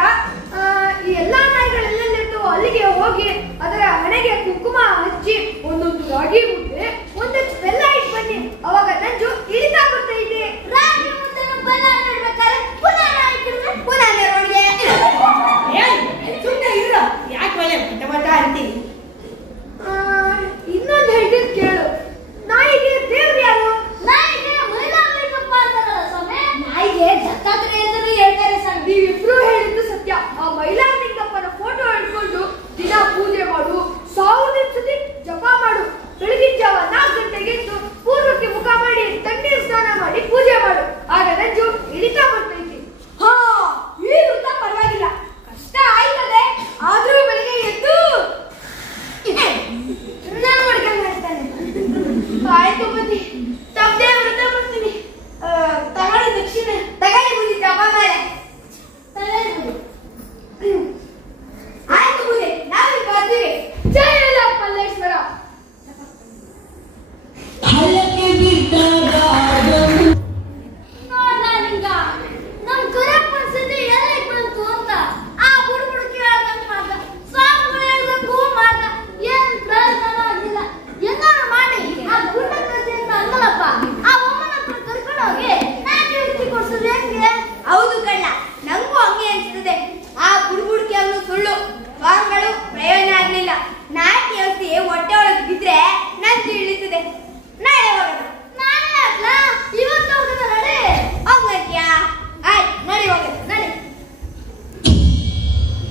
ಈ ಎಲ್ಲಾ ನಾಯಿಗಳೆಲ್ಲಿರ್ತವೋ ಅಲ್ಲಿಗೆ ಹೋಗಿ ಅದರ ಹಣೆಗೆ ಕುಂಕುಮ ಹಚ್ಚಿ ಒಂದೊಂದು ರಾಗಿ ಮುದ್ದೆ, ಒಂದೊಂದು ಬೆಲ್ಲ ಇಟ್ಟು ಬನ್ನಿ. ಅವಾಗ ನಂಜು ಇಳಿತಾ ಬರ್ತಾ ಇದೆ. ರಾಗಿ ಮುದ್ದೆ ಬೆಲ್ಲ ಇಡ್ಬೇಕಾದ್ರೆ ಪುನಃ ನಾಯಿ ಬಿಟ್ರೆ ಪುನಃ ಮೆರವಣಿಗೆ. ಸುಮ್ಮನೆ ಇರ, ಯಾಕೆ ಒಳ್ಳೆ ಮಟ ಅಂತೀನಿ. ಇನ್ನೊಂದು ಹೇಳ್ತೀನಿ ಕೇಳು. ನಾಯಿಗೆ ದೇವ್ರು ಯಾರು? ನಾಯಿಗೆ ಮೈಲಾಂಬಿಕಪ್ಪ ಅಂತಾರಲ್ಲ ಸ್ವಾಮಿ. ನಾಯಿಗೆ ದತ್ತಾತ್ರೇಯ ಅಂತಾನೂ ಹೇಳ್ತಾರೆ ಸ್ವಾಮಿ. ನೀವಿಬ್ರು ಹೇಳಿದ್ದು ಸತ್ಯ. ಆ ಮೈಲಾರಲಿಂಗಪ್ಪನ ಫೋಟೋ ಹಿಡ್ಕೊಂಡು ದಿನ ಪೂಜೆ ಮಾಡು, 1000 ಸತಿ ಜಪ ಮಾಡು. ಬೆಳಗಿನ ಜಾವ 4 ಗಂಟೆಗೆ ಎದ್ದು ಪೂರ್ವಕ್ಕೆ ಮುಖ ಮಾಡಿ ತಣ್ಣೀರು ಸ್ನಾನ ಮಾಡಿ ಪೂಜೆ ಮಾಡು. ಆಗ ನಂಜು ಇಳಿತಾ ಬರ್ತೈತಿ. ಹಾ, ಈ ವೃತ್ತ ಪರವಾಗಿಲ್ಲ, ಕಷ್ಟ ಆಯ್ತದೆ. ಆದ್ರೂ ಬೆಳಿಗ್ಗೆ ಎದ್ದು ನಾನು ಮಾಡ್ಕೊಂಡು ಮಾಡ್ತಾನೆ. ಆಯ್ತು ಬುದ್ಧಿ, ತಪ್ಪದೆ ವೃತ್ತ ಮಾಡ್ತೀನಿ. ತಗೊಳ್ಳಿ ದಕ್ಷಿಣ, ತಗೊಳ್ಳಿ ಬುದ್ಧಿ ಜಪ ಮೇಲೆ. ಆಯ್ತು ಬುದ್ಧಿ, ನಾವು ಬರ್ತೀವಿ. ಜಯ ಎಲ್ಲ ಮಲ್ಲೇಶ್ವರ. ಹಳ್ಳಕ್ಕೆ ಬಿದ್ದಾಗ ನೋಡ್ದ ನಿಂಗ ನಮ್ ಕರೆಕ್ಟ್ ಪರಿಸ್ಥಿತಿ ಎಲ್ಲಿಗೆ ಬಂತು ಅಂತ ಆ ಬುಡ್ಬುಡ್ಕಿ ಹೇಳ್ದಂಗ್ ಮಾಡ್ದ. ಸ್ವಾಮಿಗಳು ಹೇಳ್ದಂಗೂ ಮಾಡ್ದ. ಏನ್ ಪ್ರಯೋಜನ ಆಗಿಲ್ಲ. ಹೆಂಗಾರು ಮಾಡಿ ಆ ಗುಡ್ಡ ಕಥೆ ಅಂತ ಅನ್ನಲ್ಲಪ್ಪ, ಆ ಅಮ್ಮನ ಹತ್ರ ಕರ್ಕೊಂಡು ಹೋಗಿ ನಾಟಿ ಹಿಡಿಸಿ ಕೊಡ್ಸೋದು ಹೆಂಗೆ? ಹೌದು ಕಳ್ಳ, ನಂಗೂ ಹಂಗೆ ಅನ್ಸುತ್ತದೆ. ಆ ಬುಡ್ಬುಡ್ಕಿ ಅವನು ಸುಳ್ಳು. ಸ್ವಾಮಿಗಳು ಪ್ರಯೋಜನ ಆಗ್ಲಿಲ್ಲ. ನಾಟಿ ಔಷಧಿ ಹೊಟ್ಟೆ ಒಳಗೆ ಬಿದ್ರೆ ನಂಜು ಇಳಿತದೆ. ನಾಳೆ ಹೋಗೋಣ. ನಾಳೆ ಆಗ್ಲಾ? ಇವತ್ತು ಹೋಗೋಣ ನಡೆ. ಹೋಗ್ತೀಯಾ? ಆಯ್ತು, ನಡಿ ಹೋಗೋಣ, ನಡಿ.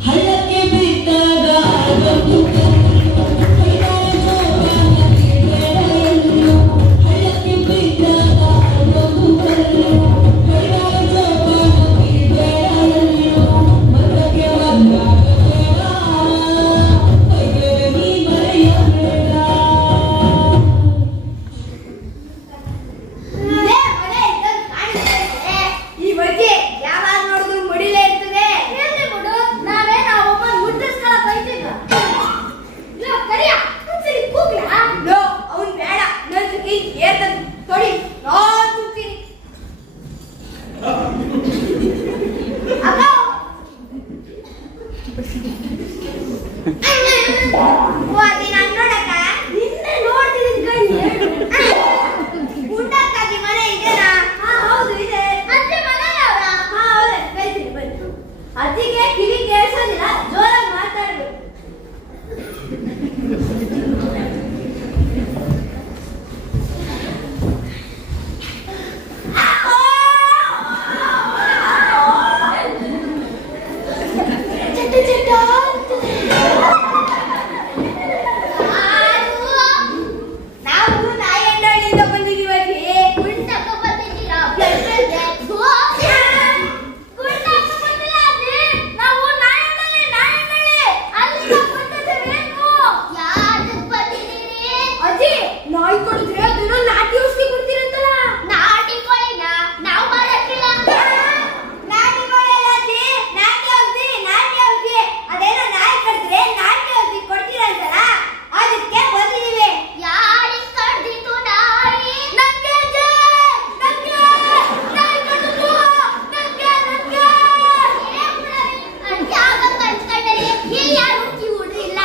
ಹಳ್ಳಕ್ಕೆ ಬಿದ್ದಾಗ ಹಳ್ಳಕ್ಕೆ ಬಿದ್ದಾಗ ಈ ಬಗ್ಗೆ ಯಾವಾಗ ನೋಡಿದ್ರು ಅಜ್ಜಿಗೆ ಕಿವಿ ಕೇಳಿಸೋದಿಲ್ಲ, ಜೋರಾಗಿ ಮಾತಾಡ್ಬೇಕು. ನಾವು ನಾಯಂಡಳ್ಳಿಂದ ಬಂದಿದ್ದೀವಿ ಅಜ್ಜಿ. ನಾಯಿ ಕೊಡಿದ್ರೆ ಅದೇನೋ ನಾಟಿ ಔಷಧಿ ಕೊಡ್ತೀರಂತಲ್ಲ. ನಾಟಿ ಕೋಳಿನ ನಾವು ಮಾಡಕ್ಕಿಲ್ಲ. ನಾಟಿ ಕೋಳಿ ಅಲ್ಲ ಅಜ್ಜಿ, ನಾಟಿ ಔಷಧಿ, ನಾಟಿ ಔಷಧಿ. ಅದೇನೋ ನಾಯಿ ಕಡಿದ್ರೆ ನಾಟಿ ಔಷಧಿ ಕೊಡ್ತೀರಂತಲ್ಲ, ಅದಕ್ಕೆ ಬಂದಿದ್ದೀವಿ. ಯಾರಿಗೆ ಕಡ್ದಿತ್ತು ನಾಯಿ? ನಮ್ಗೆ ಅಜ್ಜಿ, ನಮ್ಗೆ ನಾಯಿ ಕಡಿದ್ರು, ನಮ್ಗೆ ನಮ್ಗೆ. ಅಜ್ಜಿ ಆಗ ಕಳ್ಸ್ಕೊಂಡರೆ ಇಲ್ಲಿ ಯಾರು ಕಿವುಡ್ರಿಲ್ಲ.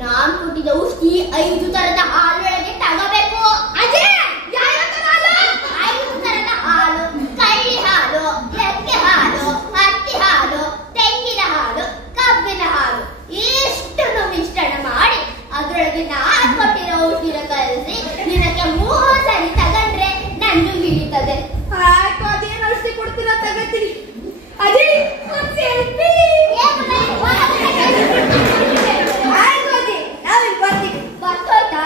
ನಾನ್ ಕೊಟ್ಟಿದ್ದ ಔಷಧಿ 5 ತರದ ಹಾಲೊಳಗೆ ತಗೋಬೇಕು. 5 ತರದ ಹಾಲು, ಕಳ್ಳಿ ಹಾಲು, ಎಕ್ಕೆ ಹಾಲು, ಹತ್ತಿ ಹಾಲು, ತೆಂಗಿನ ಹಾಲು, ಕಬ್ಬಿನ ಹಾಲು ಇಷ್ಟನ್ನು ಮಿಶ್ರಣ ಮಾಡಿ ಅದರೊಳಗೆ ನಾನ್ ಕೊಟ್ಟಿರೋ ಔಷಧಿನ ಕಲಸಿ ದಿನಕ್ಕೆ 3 ಸರಿ ತಗೊಂಡ್ರೆ ನಂದು ಹಿಡಿತದೆ. ಅದೇನು ಔಷಧಿ ಕೊಡ್ತೀರಾ ತಗೋತೀನಿ. ಅದೇ ಬರ್ತೋಯ್ತಾ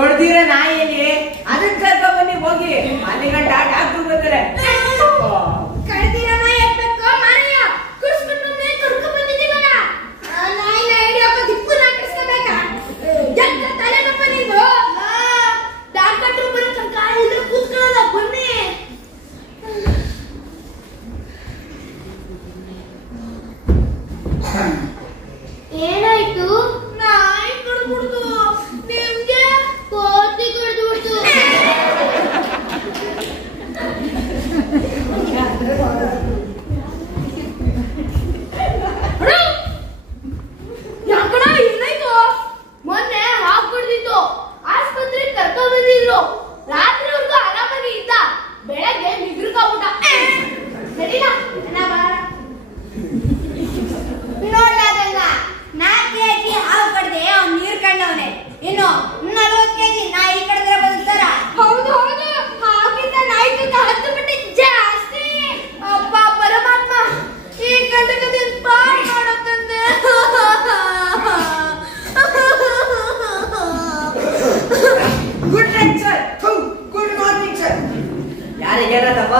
ಕೊಡ್ದಿರ ನಾಯಿಯಲ್ಲಿ ಅದನ್ನ ಕರ್ಕೊಂಡ್ ಬನ್ನಿ ಹೋಗಿ ಅಲ್ಲಿ ಗಂಟ ಡಾಕ್ಟರ್ ಬರ್ತಾರೆ. ಕಳ್ದಿರ ನಾಯಿ ಎತ್ಬೇಕು ಮಾರಯ್ಯ ಕುರ್ಸ್ಕೊಂಡು ಕರ್ಕೊಂಡ್ ಬಂದಿದ್ದೀವಲ್ಲ ನಾಯಿನ ಹಿಡಿಯೋಕೆ ದಿಕ್ಕುನ ಕಳಿಸ್ಕೋಬೇಕಾ ಜಗ್ಗ ತಲೆನಪ್ಪ ನೀನು ಡಾಕ್ಟರ್ ಬರೋ ಕಾಲಿಂದ ಕೂತ್ಕೊಳ್ಳೋದ ಬನ್ನಿ. ಏನಾಯ್ತು? ನಾಯಿ ಕಡ್ಬಿಡ್ತು. ನಿಮ್ಗೆ ಕೋತಿ ಕಡ್ದ್ಬಿಡ್ತು. ಯಾಕಡ ಏನಾಯ್ತು? ಮೊನ್ನೆ ಹಾಕ್ಬಿಡ್ತಿತ್ತು ಆಸ್ಪತ್ರೆಗೆ ಕರ್ಕೊಂಡ್ ಬಂದಿದ್ರು. ರಾತ್ರಿವರೆಗೂ ಆರಾಮಾಗಿ ಇದ್ದ. ಬೆಳಗ್ಗೆ ನಿಗ್ರಕಾಗ್ಬಿಟ್ಟ. ಸರಿನಾ ನೋಡ್ಲಾದಂಗ 4 ಕೆಜಿ ಹಾವು ಕಡ್ದೆ ಅವ್ನು ನೀರ್ ಕಂಡವನೆ. ಇನ್ನು 40 ಕೆಜಿ ನಾಯಿ ಕಡಿದ್ರೆ ಬದುಕ್ತಾರ? ಹೌದು ಹೌದು, ಹಾಗಿದ್ದ ನಾಯಿ ಕಕ್ಕ 10 ಪಟ್ಟು ಜಾಸ್ತಿ. ಅಪ್ಪ ಪರಮಾತ್ಮ ಈ ಕಂಡಕದಿಂದ ಪಾರ್ ಮಾಡೋತಂದೆ. Good night sir. Good morning sir. ಯಾರಿಗೆ ಏನತ್ತಪ್ಪ?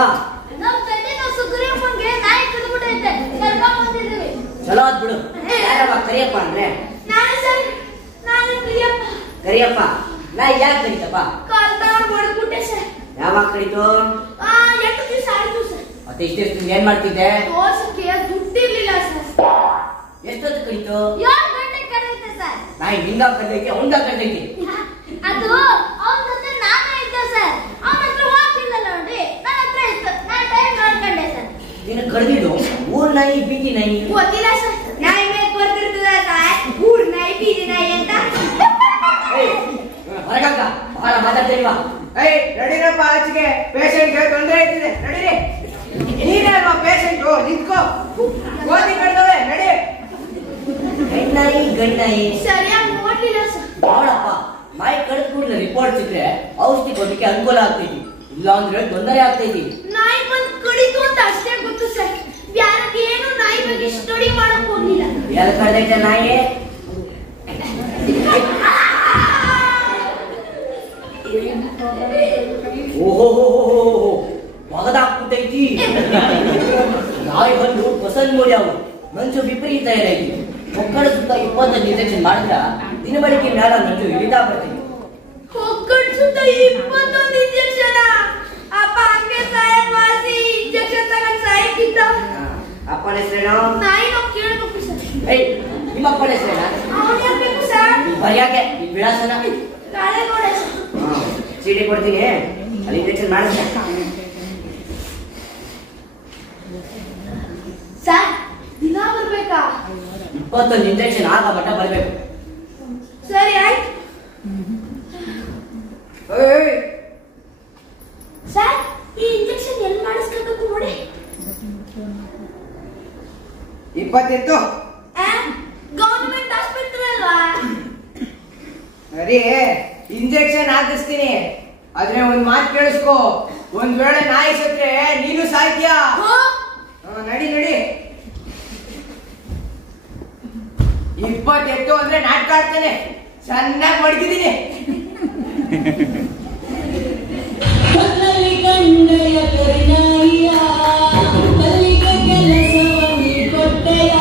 ನಮ್ ತಂದೆ ನಾವು ಸುಗ್ರೀವಪ್ಪನ್ಗೆ ನಾಯಿ ಕಡ್ದ್ಬಿಟ್ಟೈತೆ ಕರ್ಕೊಂಡ್ ಬಂದಿದ್ದೀವಿ. ಚಲೋ ಆತ್ ಬಿಡು. ಯಾರಪ್ಪ ಕರಿಯಪ್ಪ ಅಂದ್ರೆ? ನಾನು ಸರ್, ನಾನು ಪ್ರಿಯಪ್ಪ. ಕರಿಯಪ್ಪ ನಾ ಯಾಕೆ ಕರಿತಪ್ಪ? ಕಾಲ್ತಾನ ಹೊಡೆದ್ಬಿಟ್ಟೆ ಸರ್. ಯಾವಾಗ ಕರಿತು? 8 ದಿವಸ ಆಯ್ತು ಸರ್. ಮತ್ತೆ ಇಷ್ಟೆಷ್ಟು ಏನ್ ಮಾಡ್ತಿದ್ದೆ? ದೋಸಕ್ಕೆ ದುಡ್ಡಿರ್ಲಿಲ್ಲ ಸರ್. ಎಷ್ಟೊತ್ತು ಕರಿತು? 7 ಗಂಟೆಗೆ ಕರೆಯುತ್ತೆ ಸರ್. ನಾಯಿ ನಿಂಗ ಕರ್ತೈತಿ ಅವಂಗ ಕರ್ತೈತಿ. ಅದು ಅವನ ಜೊತೆ ನಾನೇ ಇದ್ದೆ ಸರ್. ಅವನ ಹತ್ರ ಹೋಗಿಲ್ಲ ನೋಡಿ, ನನ್ನ ಹತ್ರ ಇತ್ತು. ನಾನು ಟೈಮ್ ನೋಡ್ಕೊಂಡೆ ಸರ್. ನೀನು ಕರೆದಿದ್ದು ಊರ್ ನಾಯಿ ಬೀದಿ ನಾಯಿ? ಗೊತ್ತಿಲ್ಲ ಸರ್. ನಾಯಿ ಮೇಲೆ ಬರ್ತಿರ್ತದ ಸರ್, ಊರ್ ನಾಯಿ ಬೀದಿ ನಾಯಿ ಅಂತ. ಹೊರಗಾಕ ಬಹಳ ಮಾತಾಡ್ತೇನಿವಾ? ನಡೀರಪ್ಪ ಆಚೆಗೆ, ಪೇಷಂಟ್ಗೆ ತೊಂದರೆ ಆಯ್ತಿದೆ. ನಡೀರಿ. ನೀನಲ್ವಾ ಪೇಷಂಟ್? ನಿಂತ್ಕೋ. ಗೋಧಿ ಕಡ್ದವೆ ನಡಿ. ಗಂಡಾಯಿ ಗಂಡಾಯಿ ಸರಿಯಾಗಿ ನೋಡ್ಲಿಲ್ಲ ಸರ್. ನೋಡಪ್ಪ, ನಾಯಿ ಕಳೆದ ಕೂಡಲೇ ರಿಪೋರ್ಟ್ ಸಿಕ್ಕರೆ ಔಷಧಿ ಕೊಡ್ಲಿಕ್ಕೆ ಅನುಕೂಲ ಆಗ್ತೈತಿ. ಇಲ್ಲ ಅಂದ್ರೆ ತೊಂದರೆ ಆಗ್ತೈತಿ. ನಾಯಿ ಬಂದು ಕಡಿತು ಅಂತ ಅಷ್ಟೇ ಗೊತ್ತು ಸರ್. ಯಾರಿಗೇನು ನಾಯಿ ಬಗ್ಗೆ ಸ್ಟಡಿ ಮಾಡಕ್ ಹೋಗ್ಲಿಲ್ಲ. ಎಲ್ಲಿ ಕಳೆದೈತೆ ನಾಯಿ? ಓಹೋ ಒಗದಾಕ್ಬಿಟ್ಟೈತಿ. ನಾಯಿ ಬಂದು ಪಸಂದ್ ಮೂಡ್ಯಾವು. ಮಂಚು ವಿಪರೀತ ಏನೈತಿ. ಒಕ್ಕಡ ಸುತ್ತ 25 ಇಂಜೆಕ್ಷನ್ ಮಾಡಿದ್ರ ದಿನ ಬೆಳಿಗ್ಗೆ ಮ್ಯಾಲ ಮಂಚು ಇಳಿತಾ ಬರ್ತೈತಿ. ಹೊಕ್ಕಡ್ ಸುತ್ತ 21 ಇಂಜೆಕ್ಷನ್. ಅಪ್ಪ ಹಂಗೆ ಸಾಯಕ್ ವಾಸಿ ಇಂಜೆಕ್ಷನ್ ತಗೊಂಡ್ ಸಾಯಕ್ಕಿದ್ದ. ಅಪ್ಪನ ಹೆಸರೇನು? ನಾಯಿ ನಾವು ಕೇಳ್ಬೇಕು ಸರ್. ನಿಮ್ಮ ಅಪ್ಪನ ಹೆಸರೇನ? ಅವನು ಹೇಳ್ಬೇಕು ಸರ್. ಬರ್ಯಾಕೆ ಈ ವಿಳಾಸನ? ಕಾಳೆಗೋಡೆ ಸರ್. ಚೀಟಿ ಕೊಡ್ತೀನಿ, ಅಲ್ಲಿ ಇಂಜೆಕ್ಷನ್ ಮಾಡಿಸ್ತೆ. ಸರ್ ದಿನ ಬರ್ಬೇಕಾ? 21 ಇಂಜೆಕ್ಷನ್ ಆಗ ಮಟ್ಟ ಬರ್ಬೇಕು. ಸರಿ ಆಯ್ತು ಸರ್. ಈ ಇಂಜೆಕ್ಷನ್ ಎಲ್ಲಿ ಮಾಡಿಸ್ಕೋಬೇಕು ನೋಡಿ. 20 ಗವರ್ನಮೆಂಟ್ ಆಸ್ಪತ್ರೆ ಅಲ್ವಾ? ಸರಿ, ಇಂಜೆಕ್ಷನ್ ಹಾಕಿಸ್ತೀನಿ. ಆದ್ರೆ ಒಂದ್ ಮಾತು ಕೇಳಿಸ್ಕೋ, ಒಂದ್ ವೇಳೆ ನಾಯಿ ಸತ್ರೆ ನೀನು ಸಾಯ್ತೀಯಾ? ನಡಿ ನಡಿ. 20 ಅಂದ್ರೆ ನಾಟಕ ಆಡ್ತಾನೆ. ಚೆನ್ನಾಗಿ ಮಡಗಿದ್ದೀನಿ. ಕಣ್ಣಲ್ಲಿ ಕಂಡೆಯ ಕರಿನಾಯಿಯ ಕಲ್ಲಿಗೆ ಕೆಲಸವನ್ನು ಕೊಟ್ಟೆಯ.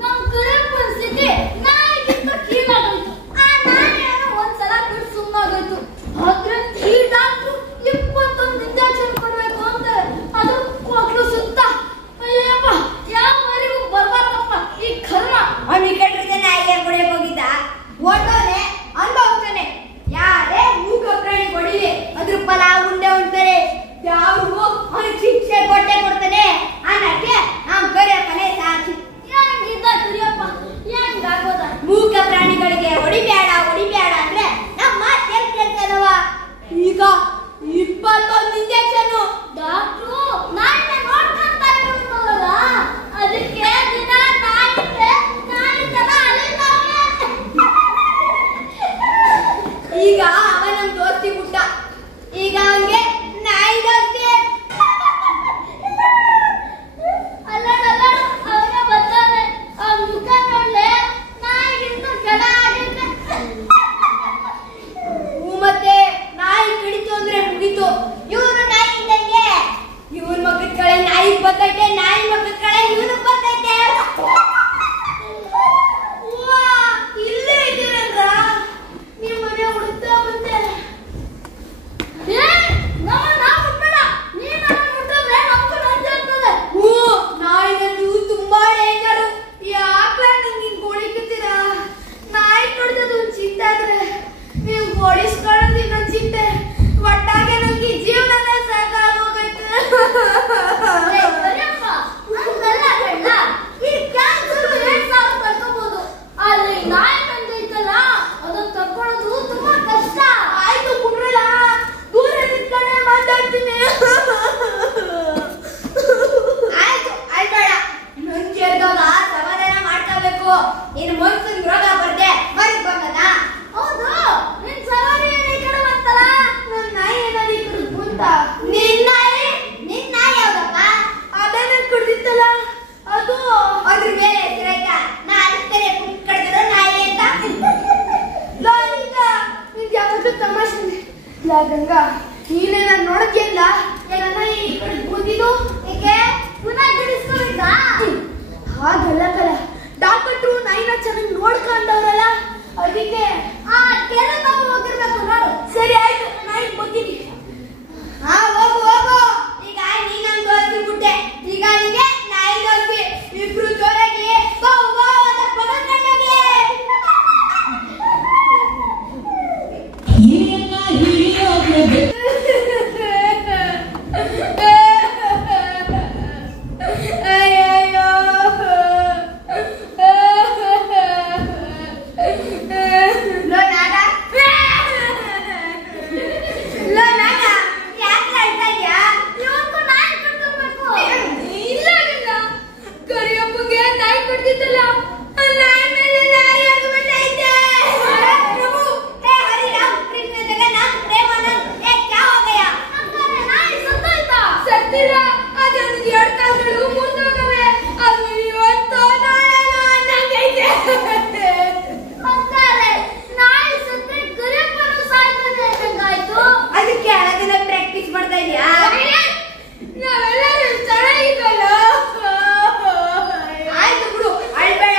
ನಮ್ ಕರೆಕ್ಟ್ ಪರಿಸ್ಥಿತಿ ನಾಯಿಗಿಂತ ಕೀಳಾಗೋಯ್ತು. ಆ ನಾಯಿ ಒಂದ್ಸಲ ಬಿಟ್ಟು ಸುಮ್ಮನಾಗೋಯ್ತು. ಆದ್ರೆ ಈ ಡಾಕ್ಟ್ರು 21 ಇಂಜೆಕ್ಷನ್ ಕೊಡ್ಬೇಕು ಅಂತ ಅದು ಕೊಟ್ಲು ಸುತ್ತ. ಅಯ್ಯಪ್ಪ, ಯಾವ ಮರಿಗೂ ಬರ್ಬಾರ್ದಪ್ಪ ಈ ಕರ್ಮ. ಅಮ್ಮಿ ಕಟ್ಟಿದ್ರೆ ನಾಯಿಗೆ ಕೊಡಕ್ಕೆ ಹೋಗಿದ್ದ. ಓಟೋನೆ ಅನುಭವಿಸ್ತಾನೆ. ಯಾರೇ ಬರ್ತಿತ್ತಲ್ಲ ಅದು ಅದ್ರ ಮೇಲೆ ಹೆಸರಾಯ್ತಾ? ನಾನು ಕರೆ ಕಡ್ದಿರೋ ನಾಯಿ ಅಂತ. ನಿನ್ಗೆ ಯಾವತ್ತೂ ತಮಾಷೆ ಲಾ ಗಂಗಾ, ನೀನೇ ನಾನು ನೋಡಕ್ಕಿಲ್ಲ ಏನನ್ನ ಈ ಕಡೆ ಬಂದಿದ್ದು ಏಕೆ ಪುನಃ ಗಿಡಿಸ್ಕೋಬೇಕಾ? ಹಾಗಲ್ಲ ಕಲ, ಡಾಕ್ಟ್ರು ನಾಯಿನ ಚೆನ್ನಾಗಿ ನೋಡ್ಕೊಂಡವ್ರಲ್ಲ ಅದಕ್ಕೆ ಕೆಲಸ ಹೋಗಿರ್ಬೇಕು ನೋಡು. ಸರಿ ಆಯ್ತು, ನಾಯಿ ಬರ್ತೀನಿ. ಹೋಗು ಹೋಗು. ಈಗ ನೀನಂದು ತೋರಿಸ್ಬಿಟ್ಟೆ, ಈಗ ನಿಗೆ ನಾಯಿ ತೋರಿಸಿ. ಇಬ್ರು ಜೋರಾಗಿ ಗೋ ಗೋ ಅಂತ ಪದಕೊಂಡೋಗಿ. ಹಿರಿಯನ್ನ ಹಿಡಿಯೋಕೆ ಅಯ್ಯಯ್ಯೋ ಲೋ ನಾಗ, ಲೋ ನಾಗ, ಯಾಕೆ ಅಳ್ತಾ ಇದ್ಯಾ? ಇವತ್ತು ನಾಯಿ ಕಟ್ಕೋಬೇಕು. ಇಲ್ಲ ಇಲ್ಲ, ಕರಿಯಪ್ಪಗೆ ನಾಯಿ ಕಟ್ತಿದ್ದಲ್ಲ, ಆ ನಾಯಿ ಮೇಲೆ ನಾಯಿ ಆಗ್ಬಿಟ್ಟೈತೆ. ಪ್ರಭು, ಹೇ ಹರಿರಾಮ್, ಕೃಷ್ಣ ಜಗನ್ನಾಥ್, ಪ್ರೇಮಾನಂದ್, ಏ ಕ್ಯಾ ಹೋ ಗಯಾ? ನಮ್ಮನೆ ನಾಯಿ ಸತ್ತೋಯ್ತಾ? ಸತ್ತಿಲ್ಲ, ಅದೊಂದು 2 ಕಾಲುಗಳು ಮುಂದೋಗವೆ. ಅದು ಇವತ್ತು ನಾಳೆನೋ ಅನ್ನಂಗೈತೆ. ಅಂತಾರೆ ನಾಯಿ ಸತ್ತರೆ ಕರಿಯಪ್ಪನು ಸಾಯ್ತಾನೆ ಅನ್ನಂಗಾಯ್ತು. ಅದಕ್ಕೆ ಅದನ್ನ ಪ್ರಾಕ್ಟೀಸ್ ಮಾಡ್ತಾ ಇದ್ಯಾ? ನಾವೆಲ್ಲರೂ ಚೆನ್ನಾಗಿದ್ದಲ್ಲ. ಆಯ್ತು ಬಿಡು, ಅಳ್ಬೇಡ.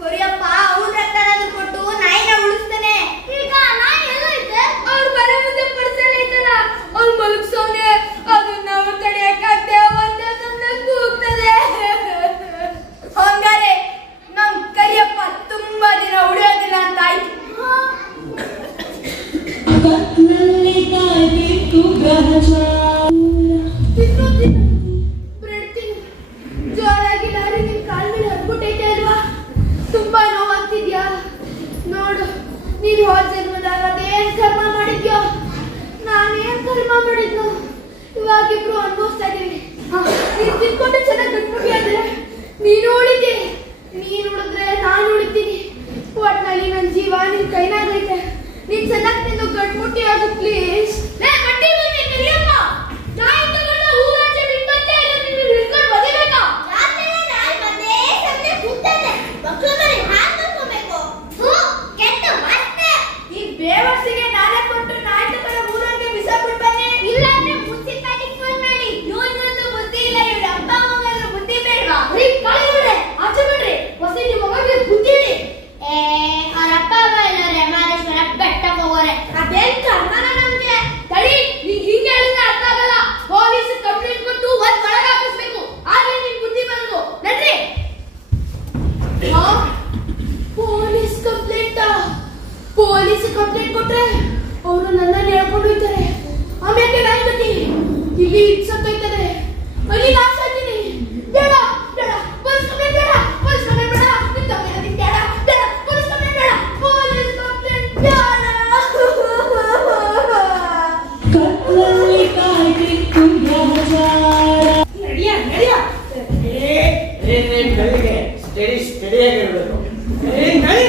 ಕೊರಿಯಪ್ಪ ಅವ್ನ ರಕ್ತನಾದ್ರೂ ಕೊಟ್ಟು ನಾಯಿನ ಉಳಿಸ್ತಾನೆ. ಈಗ ನಾಯಿ ಎಲ್ಲೈತೆ? ಅವ್ರ ಮನೆ ಮುಂದೆ ಪಡಿಸಲ್ ಐತಲ್ಲ, ಅವ್ರು ಮಲಗ್ಸವ್ನೆ. ಅದನ್ನ ನಾವು ತಡೆಯಕ್ಕಾಗ್ದೆ ಒಂದೇ ಸುಮ್ನೆ ಕೂಗ್ತದೆ. ಹಂಗಾರೆ ನಮ್ ಕರಿಯಪ್ಪ ತುಂಬಾ ದಿನ ಉಳಿಯೋದಿಲ್ಲ ಅಂತ ಆಯ್ತು. ಕತ್ನಲ್ಲಿ ಕಾಯ್ದಿತ್ತು ಗ್ರಹಚಾರ. ಬ್ರೆಡ್ ತಿನ್ನು. ಜೋರಾಗಿ ಲಾರಿ ನಿನ್ ಕಾಲ್ ಮೇಲೆ ಹತ್ಬಿಟ್ಟೈತೆ ಅಲ್ವಾ? ತುಂಬಾ ನೋವಾಗ್ತಿದ್ಯಾ? ನೋಡು, ನೀನ್ ಹೋದ ಜನ್ಮದಾಗ ಅದೇನ್ ಕರ್ಮ ಮಾಡಿದ್ಯೋ, ನಾನೇನ್ ಕರ್ಮ ಮಾಡಿದ್ನು, ಇವಾಗಿಬ್ರು ಅನುಭವಿಸ್ತಾ ಇದೀವಿ. ನೀನ್ ತಿನ್ಕೊಂಡು ಚೆನ್ನಾಗಿ ಗಟ್ಬಿಡಿ ಅಂದ್ರೆ ನೀನು ಉಳಿತೀನಿ, ನೀನ್ ಉಳಿದ್ರೆ ನಾನು ಉಳಿತೀನಿ. ಒಟ್ನಲ್ಲಿ ನನ್ ಜೀವ ನಿನ್ ಕೈನಾಗೈತೆ. ನೀನ್ ಚೆನ್ನಾಗಿ ತಿಂದು ಗಟ್ಮುಟ್ಟಿ ಆಗು ಪ್ಲೀಸ್. ಬಟ್ಟೆ ಬನ್ನಿ ಕರಿಯಪ್ಪ. ನಾಯಿ ತಗೊಂಡು ಹೂವಾಚೆ ಬಿಟ್ಬಂದೆ, ಇಲ್ಲ ನೀನು ಹಿಡ್ಕೊಂಡು ಬದಿಬೇಕಾ? ರಾತ್ರಿಯೆಲ್ಲ ನಾಯಿ ಬಂದೇ ಸಂಜೆ ಕೂತಾನೆ. ಮಕ್ಕಳ ಮನೆ ಹಾಲು ತಗೋಬೇಕು. ಕೆಟ್ಟ ವಾಸನೆ. ಈ ಬೇವರ್ಸಿಗೆ ನಾನೇ ಕೊಟ್ಟು ನಾಯಿ ತಗೊಂಡು ಊರೊಳಗೆ ಬಿಸಾಕ್ಬಿಟ್ ಬನ್ನಿ. ಇಲ್ಲ ಅಂದ್ರೆ ಮುನ್ಸಿಪಾಲಿಟಿಗೆ ಫೋನ್ ಮಾಡಿ. ಇವನೊಂದು ಬುದ್ಧಿ ಇಲ್ಲ, ಇವ್ರ ಅಪ್ಪ ಅಮ್ಮಗಾದ್ರೂ ಬುದ್ಧಿ ಬೇಡವಾ? ಕಾಳಿಗಳೇ ಆಚೆ ಬಿಡ್ರಿ, ಹೊಸಿ ನಿಮ್ಮ ಮಗಳಿಗೆ ಬುದ್ಧಿ ಹೇಳಿ. ಅವ್ರ ಅಪ್ಪ ಅಮ್ಮ ಇಲ್ಲವ್ರೆ ಮಹದೇಶ್ವರ ಬೆಟ್ಟಕ್ಕೆ ಹೋಗೋರೆ. ಅದೇನ್ ಕರ್ಮನ ನಮ್ಗೆ? ತಡಿ, ನೀನ್ ಹಿಂಗೆ ಹೇಳಿದ್ರೆ ಅರ್ಥ ಆಗಲ್ಲ. ಪೊಲೀಸ್ ಕಂಪ್ಲೇಂಟ್ ಕೊಟ್ಟು ಒಂದ್ ಒಳಗೆ ಹಾಕಿಸ್ಬೇಕು, ಆಗ್ಲೇ ನಿನ್ ಬುದ್ಧಿ ಬರೋದು. ನಡ್ರಿ. ಪೊಲೀಸ್ ಕಂಪ್ಲೇಂಟ್ ಕೊಟ್ರೆ ಅವರು ನನ್ನನ್ನು ಹೇಳ್ಕೊಂಡು ಹೋಗ್ತಾರೆ. ಆಮೇಲೆ ನಾಯಿ ಗತಿ ಇಲ್ಲಿ ಸತ್ತೋಯ್ತಾರೆ. ಅಲ್ಲಿ ನಾ ಸಾಯ್ತೀನಿ. ಬೇಡ ಬೇಡ, ಪೊಲೀಸ್ ಕಂಪ್ಲೇಂಟ್ ಬೇಡ, ಪೊಲೀಸ್ ಕಂಪ್ಲೇಂಟ್ ಬೇಡ, ನಿನ್ ತಮ್ಮ ಬೇಡ, ಬೇಡ, ಪೊಲೀಸ್ ಕಂಪ್ಲೇಂಟ್ ಬೇಡ, ಪೊಲೀಸ್ ಕಂಪ್ಲೇಂಟ್ ಬೇಡ. ಕತ್ನಲ್ಲಿ ಕಾಯ್ದಿತ್ತು ಗ್ರಹಚಾರ. ನಡಿಯ ನಡಿಯ. ಬೆಳಿಗ್ಗೆ ಸ್ಟಡಿಯಾಗಿರ್ಬೇಕು. ನಡಿ.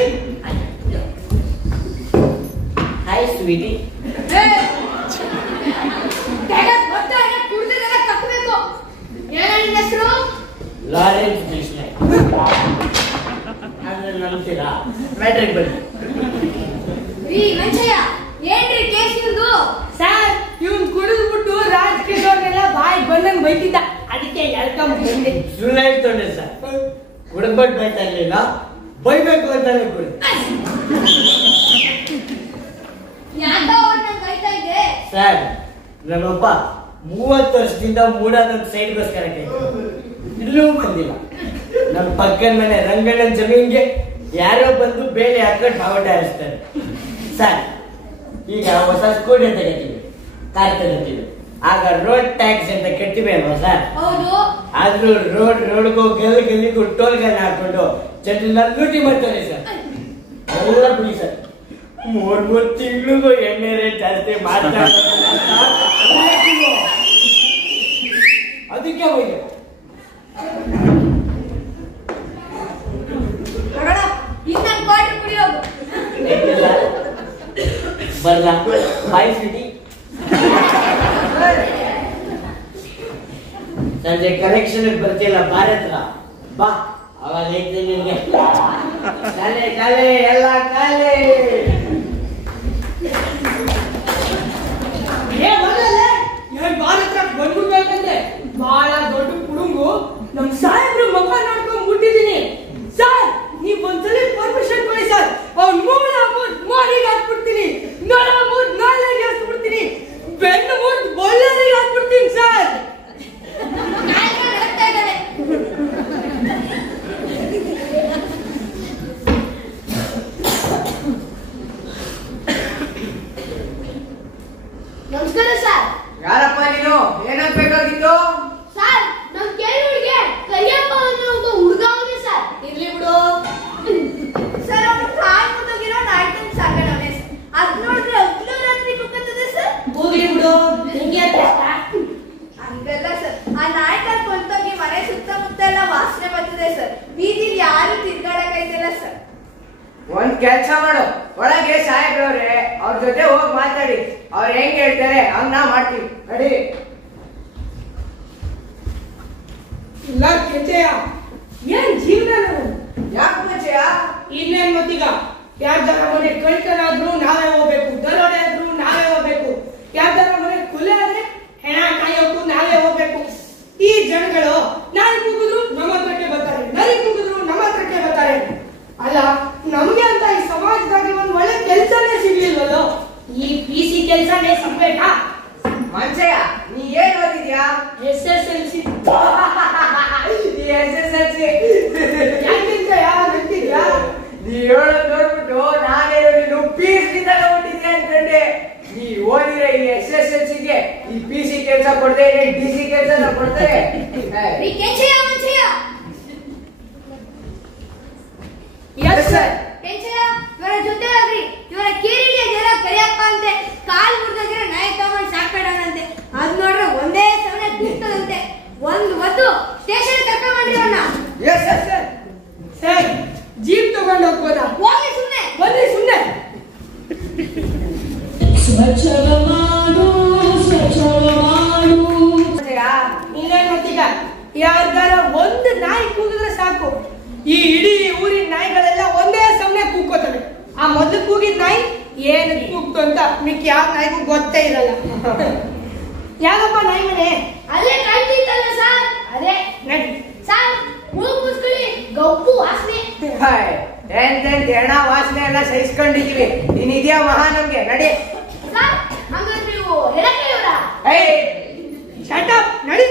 Hi Sweety. ಕುಡಿದೆಲ್ಲ ಕಟ್ಟಬೇಕು. ಏನ ನಿನ್ನ ಹೆಸರು? ಲಾರೆನ್ಸ್ ಕೃಷ್ಣ. ಅಂದ್ರೆ ನಂಬ್ತೀರಾ? ಮ್ಯಾಟ್ರಿಕ್ ಬನ್ನಿ. ರೀ ಮಂಚಯ್ಯ, ಏನ್ರಿ ಕೇಸ್ ನಿಮ್ದು? ಸರ್, ಇವ್ನ್ ಕುಡಿದ್ಬಿಟ್ಟು ರಾಜಕೀಯದವ್ರನ್ನೆಲ್ಲ ಬಾಯಿ ಬಂದಂಗ್ ಬೈತಿದ್ದ, ಅದಕ್ಕೆ ಎಳ್ಕೊಂಡ್ ಬಂದೆ. ಸುಳ್ಳು ಹೇಳ್ತೊಂಡೆ ಸರ್. ಕುಡ್ಬಿಟ್ಟು ಬೈತಾ ಇರ್ಲಿಲ್ಲ, ಬೈಬೇಕು ಅಂತಾನೆ ಕುಡಿ. ಯಾಕ ಅವ್ರನ್ನ ಬೈತಾ ಇದ್ದೆ? ಸರ್, ನನ್ನೊಬ್ಬ 30 ವರ್ಷದಿಂದ ಮೂಡಾದ ಸೈಡ್ ಬಸ್ ಕರೆಕ್ಟ್ ಇಲ್ಲೂ ಬಂದಿಲ್ಲ. ನಮ್ಮ ಪಕ್ಕದ ಮನೆ ರಂಗಣ್ಣನ ಜಮೀನ್ಗೆ ಯಾರೋ ಬಂದು ಬೇಳೆ ಹಾಕೊಂಡು ಬಾವಟ ಹಾರಿಸ್ತಾರೆ. ಸರ್, ಈಗ ಹೊಸ ಸ್ಕೂಟಿ ತಗೋತೀವಿ, ಕಾರ್ ತಗೋತೀವಿ, ಆಗ ರೋಡ್ ಟ್ಯಾಕ್ಸ್ ಅಂತ ಕಟ್ತೀವಿ ಅಲ್ವಾ ಸರ್? ಹೌದು. ಆದ್ರೂ ರೋಡ್ಗೂ ಗಲ್ಲಿಗೂ ಟೋಲ್ಗಳನ್ನ ಹಾಕೊಂಡು ಜನರನ್ನ ಲೂಟಿ ಮಾಡ್ತಾರೆ ಸರ್. ಎಲ್ಲ ಬಿಡಿ ಸರ್, 3 ತಿಂಗಳಿಗೂ ಎಣ್ಣೆ ರೇಟ್ ಜಾಸ್ತಿ ಮಾಡ್ತಾರೆ. ಅದಕ್ಕೆ ಹೋಗಿ ಇನ್ನೊಂದು ಕ್ವಾರ್ಟರ್ ಕುಡಿಯೋದು. ಬರ್ಲಾ ಬಾಯ್ ಸಿಟಿ. ಸಂಜೆ ಕರೆಕ್ಷನ್ ಬರ್ತಿಲ್ಲ ಭಾರತ ಬಾ ಅವಾಗ ಹೇಳ್ತೀನಿ ನಿನ್ಗೆ ಕಾಲೆ ಕಾಲೆ ಎಲ್ಲ ಕಾಲೆ ಬಂದ್ಬಿಡ್ಬೇಕಂದ್ರೆ ಬಹಳ ದೊಡ್ಡ ಕುಡುಂಬು ನಮ್ ಸಾಹೇಬ್ರು ಮುಖ ನೋಡ್ಕೊಂಡ್ ಮುಟ್ಟಿದೀನಿ ಸರ್ ನೀವ್ ಒಂದ್ಸಲಿ ಪರ್ಮಿಷನ್ ಕೊಡಿ ಸರ್ ಅವ್ನ್ ಮೂಲ ಮೋನಿಗೆ ಹಾಕ್ಬಿಡ್ತೀನಿ ನಳ ಮೂಡ್ ನಾಳೆಗೆ ಹಾಕ್ಬಿಡ್ತೀನಿ ಬೆನ್ನು ಮೂಡ್ ಬೊಳ್ಳರಿಗೆ ಹಾಕ್ಬಿಡ್ತೀನಿ ಸರ್ ನಮಸ್ಕಾರ ಸರ್. ಯಾರಪ್ಪ ನೀನು ಏನಾಗ್ಬೇಕಾಗಿತ್ತು ಸರ್ ನಮ್ ಕೇಳಿಗೆ ಕರಿಯಪ್ಪ ಅನ್ನೋ ಒಂದು ಹುಡುಗ ಅವನೇ ಸರ್. ಇರ್ಲಿ ಬಿಡು ಸರ್. ಅವನು ಕಾಲ್ ಮುಗಿರೋ ನಾಯ್ಕನ್ ಸಾಕಣವನೇ ಸರ್. ಅದ್ ನೋಡಿದ್ರೆ ಹಗ್ಲು ರಾತ್ರಿ ಕುಕ್ಕತ್ತದೆ ಸರ್. ಹೋಗ್ಲಿ ಬಿಡು ನಿಂಗೆ ಹಂಗಲ್ಲ ಸರ್. ಆ ನಾಯ್ಕನ್ ಕೊಂತೋಗಿ ಮನೆ ಸುತ್ತಮುತ್ತ ಎಲ್ಲ ವಾಸನೆ ಬರ್ತದೆ ಸರ್. ಬೀದಿಲಿ ಯಾರು ತಿರ್ಗಾಡಕೈತಿಲ್ಲ ಸರ್. ಒಂದ್ ಕೆಲ್ಸ ಮಾಡು, ಒಳಗೆ ಸಾಹೇಬ್ರವ್ರೆ ಅವ್ರ ಜೊತೆ ಹೋಗಿ ಮಾತಾಡಿ, ಅವ್ರು ಹೆಂಗ್ ಹೇಳ್ತಾರೆ ಹಂಗ ನಾ ಮಾಡ್ತೀವಿ. ನಡಿ. ಇಲ್ಲ ಕೆಂಚಯ್ಯ, ಏನ್ ಜೀವನ ಯಾಕೆ ಕೆಂಚಯ್ಯ? ಇನ್ನೇನ್ ಮತ್ತೀಗ ಯಾರ್ದಾರ ಮನೆ ಕಳ್ತನಾದ್ರೂ ನಾವೇ ಹೋಗ್ಬೇಕು, ದರೋಡೆ ಆದ್ರೂ ನಾವೇ ಹೋಗ್ಬೇಕು, ಯಾರ್ದಾರ ಮನೆ ಕೊಲೆ ಆದ್ರೆ ಹೆಣ ಕಾಯೋಕ್ಕೂ ನಾವೇ ಹೋಗ್ಬೇಕು. ಈ ಜನಗಳು ನಾಯಿ ಕೂಗಿದ್ರು ನಮ್ಮ ಹತ್ರಕ್ಕೆ ಬರ್ತಾರೆ, ನರಿ ಕೂಗಿದ್ರು ನಮ್ಮ ಹತ್ರಕ್ಕೆ ಬರ್ತಾರೆ. ಅಲ್ಲ ನಮ್ಗೆ ಅಂತ ಈ ಸಮಾಜದಲ್ಲಿ ಒಂದ್ ಒಳ್ಳೆ ಕೆಲ್ಸನೇ ಸಿಗ್ಲಿಲ್ವಲ್ಲೋ, ಈ PC ಕೆಲ್ಸನೇ ಸಿಗ್ಬೇಕಾ? ಮಂಚಯ್ಯ ನೀ ಏನ್ ಓದಿದ್ಯಾ? SSLC. ಯಾಕಿಂಚಯ್ಯ ನಂತಿದ್ಯಾ? ನೀ ಹೇಳೋದ್ ನೋಡ್ಬಿಟ್ಟು ನಾನೇನು ನೀನು PC ತಗೊಂಡಿದ್ದೆ ಅನ್ಕೊಂಡೆ. ನೀ ಓದಿದ್ರೆ ಈ SSLCಗೆ ಈ PC ಕೆಲ್ಸ ಕೊಡ್ದೆ, DC ಕೆಲ್ಸ ಕೊಡ್ತಾರೆ. ಇವರ ಜೊತೆ ಹೋಗ್ರಿ. ಇವರ ಕೇರಿಗೆ ಜನ ಕರಿಯಪ್ಪ ಅಂತೆ ಕಾಲ್ ಮುರಿದೋಗಿರೋ ನಾಯಿ ತಗೊಂಡ್ ಸಾಕಾಡೋಣಂತೆ. ಅದ್ ನೋಡ್ರೆ ಒಂದೇ ಸಮನೆ ಕೂಗ್ತದಂತೆ. ಒಂದ್ ಹೊತ್ತು ಸ್ಟೇಷನ್ ಕರ್ಕೊಂಡ್ರಿ ಅವನ್ನ. ಸರ್ ಜೀಪ್ ತಗೊಂಡು ಹೋಗ್ಬೋದಾ? ಹೋಗ್ಲಿ ಸುಮ್ನೆ. ಬನ್ನಿ ಸುಮ್ನೆ. ಸ್ವಚ್ಛವ ಮಾಡು ಸ್ವಚ್ಛವ ಮಾಡು. ಇನ್ನೇನ್ ಮತ್ತೀಗ ಯಾರ್ದಾರ ಒಂದು ನಾಯಿ ಕೂಗಿದ್ರೆ ಸಾಕು, ಈ ಇಡೀ ಊರಿನ ನಾಯಿಗಳೆಲ್ಲ ಒಂದೇ ಸಮನೆ ಕೂಗ್ಕೋತವೆ. ಆ ಮೊದಲು ಕೂಗಿದ ನಾಯಿ ಏನು ಕೂಗ್ತು ಅಂತ ಮಿಕ್ಕಿ ಯಾವ ನಾಯಿಗೂ ಗೊತ್ತೇ ಇರಲ್ಲ. ಯಾಕಪ್ಪ ನಾಯಿ ಮನೆ ಅಲ್ಲೇ ಕಾಣ್ತಿತ್ತಲ್ಲ ಸರ್. ಅದೇ ನಡಿ ಸರ್ ಮೂಗು ಮುಸ್ಕೊಳ್ಳಿ ಗಬ್ಬು ವಾಸನೆ. ಹೆಣ ವಾಸನೆ ಎಲ್ಲ ಸಹಿಸ್ಕೊಂಡಿದೀವಿ, ನೀನ್ ಇದೆಯಾ ಮಹಾ ನಮ್ಗೆ. ನಡಿ. ಸರ್ ಹಂಗಾದ್ರೆ ನೀವು ಹೆಣಕೆಯವರ? ಶಟ್ ಅಪ್, ನಡಿ.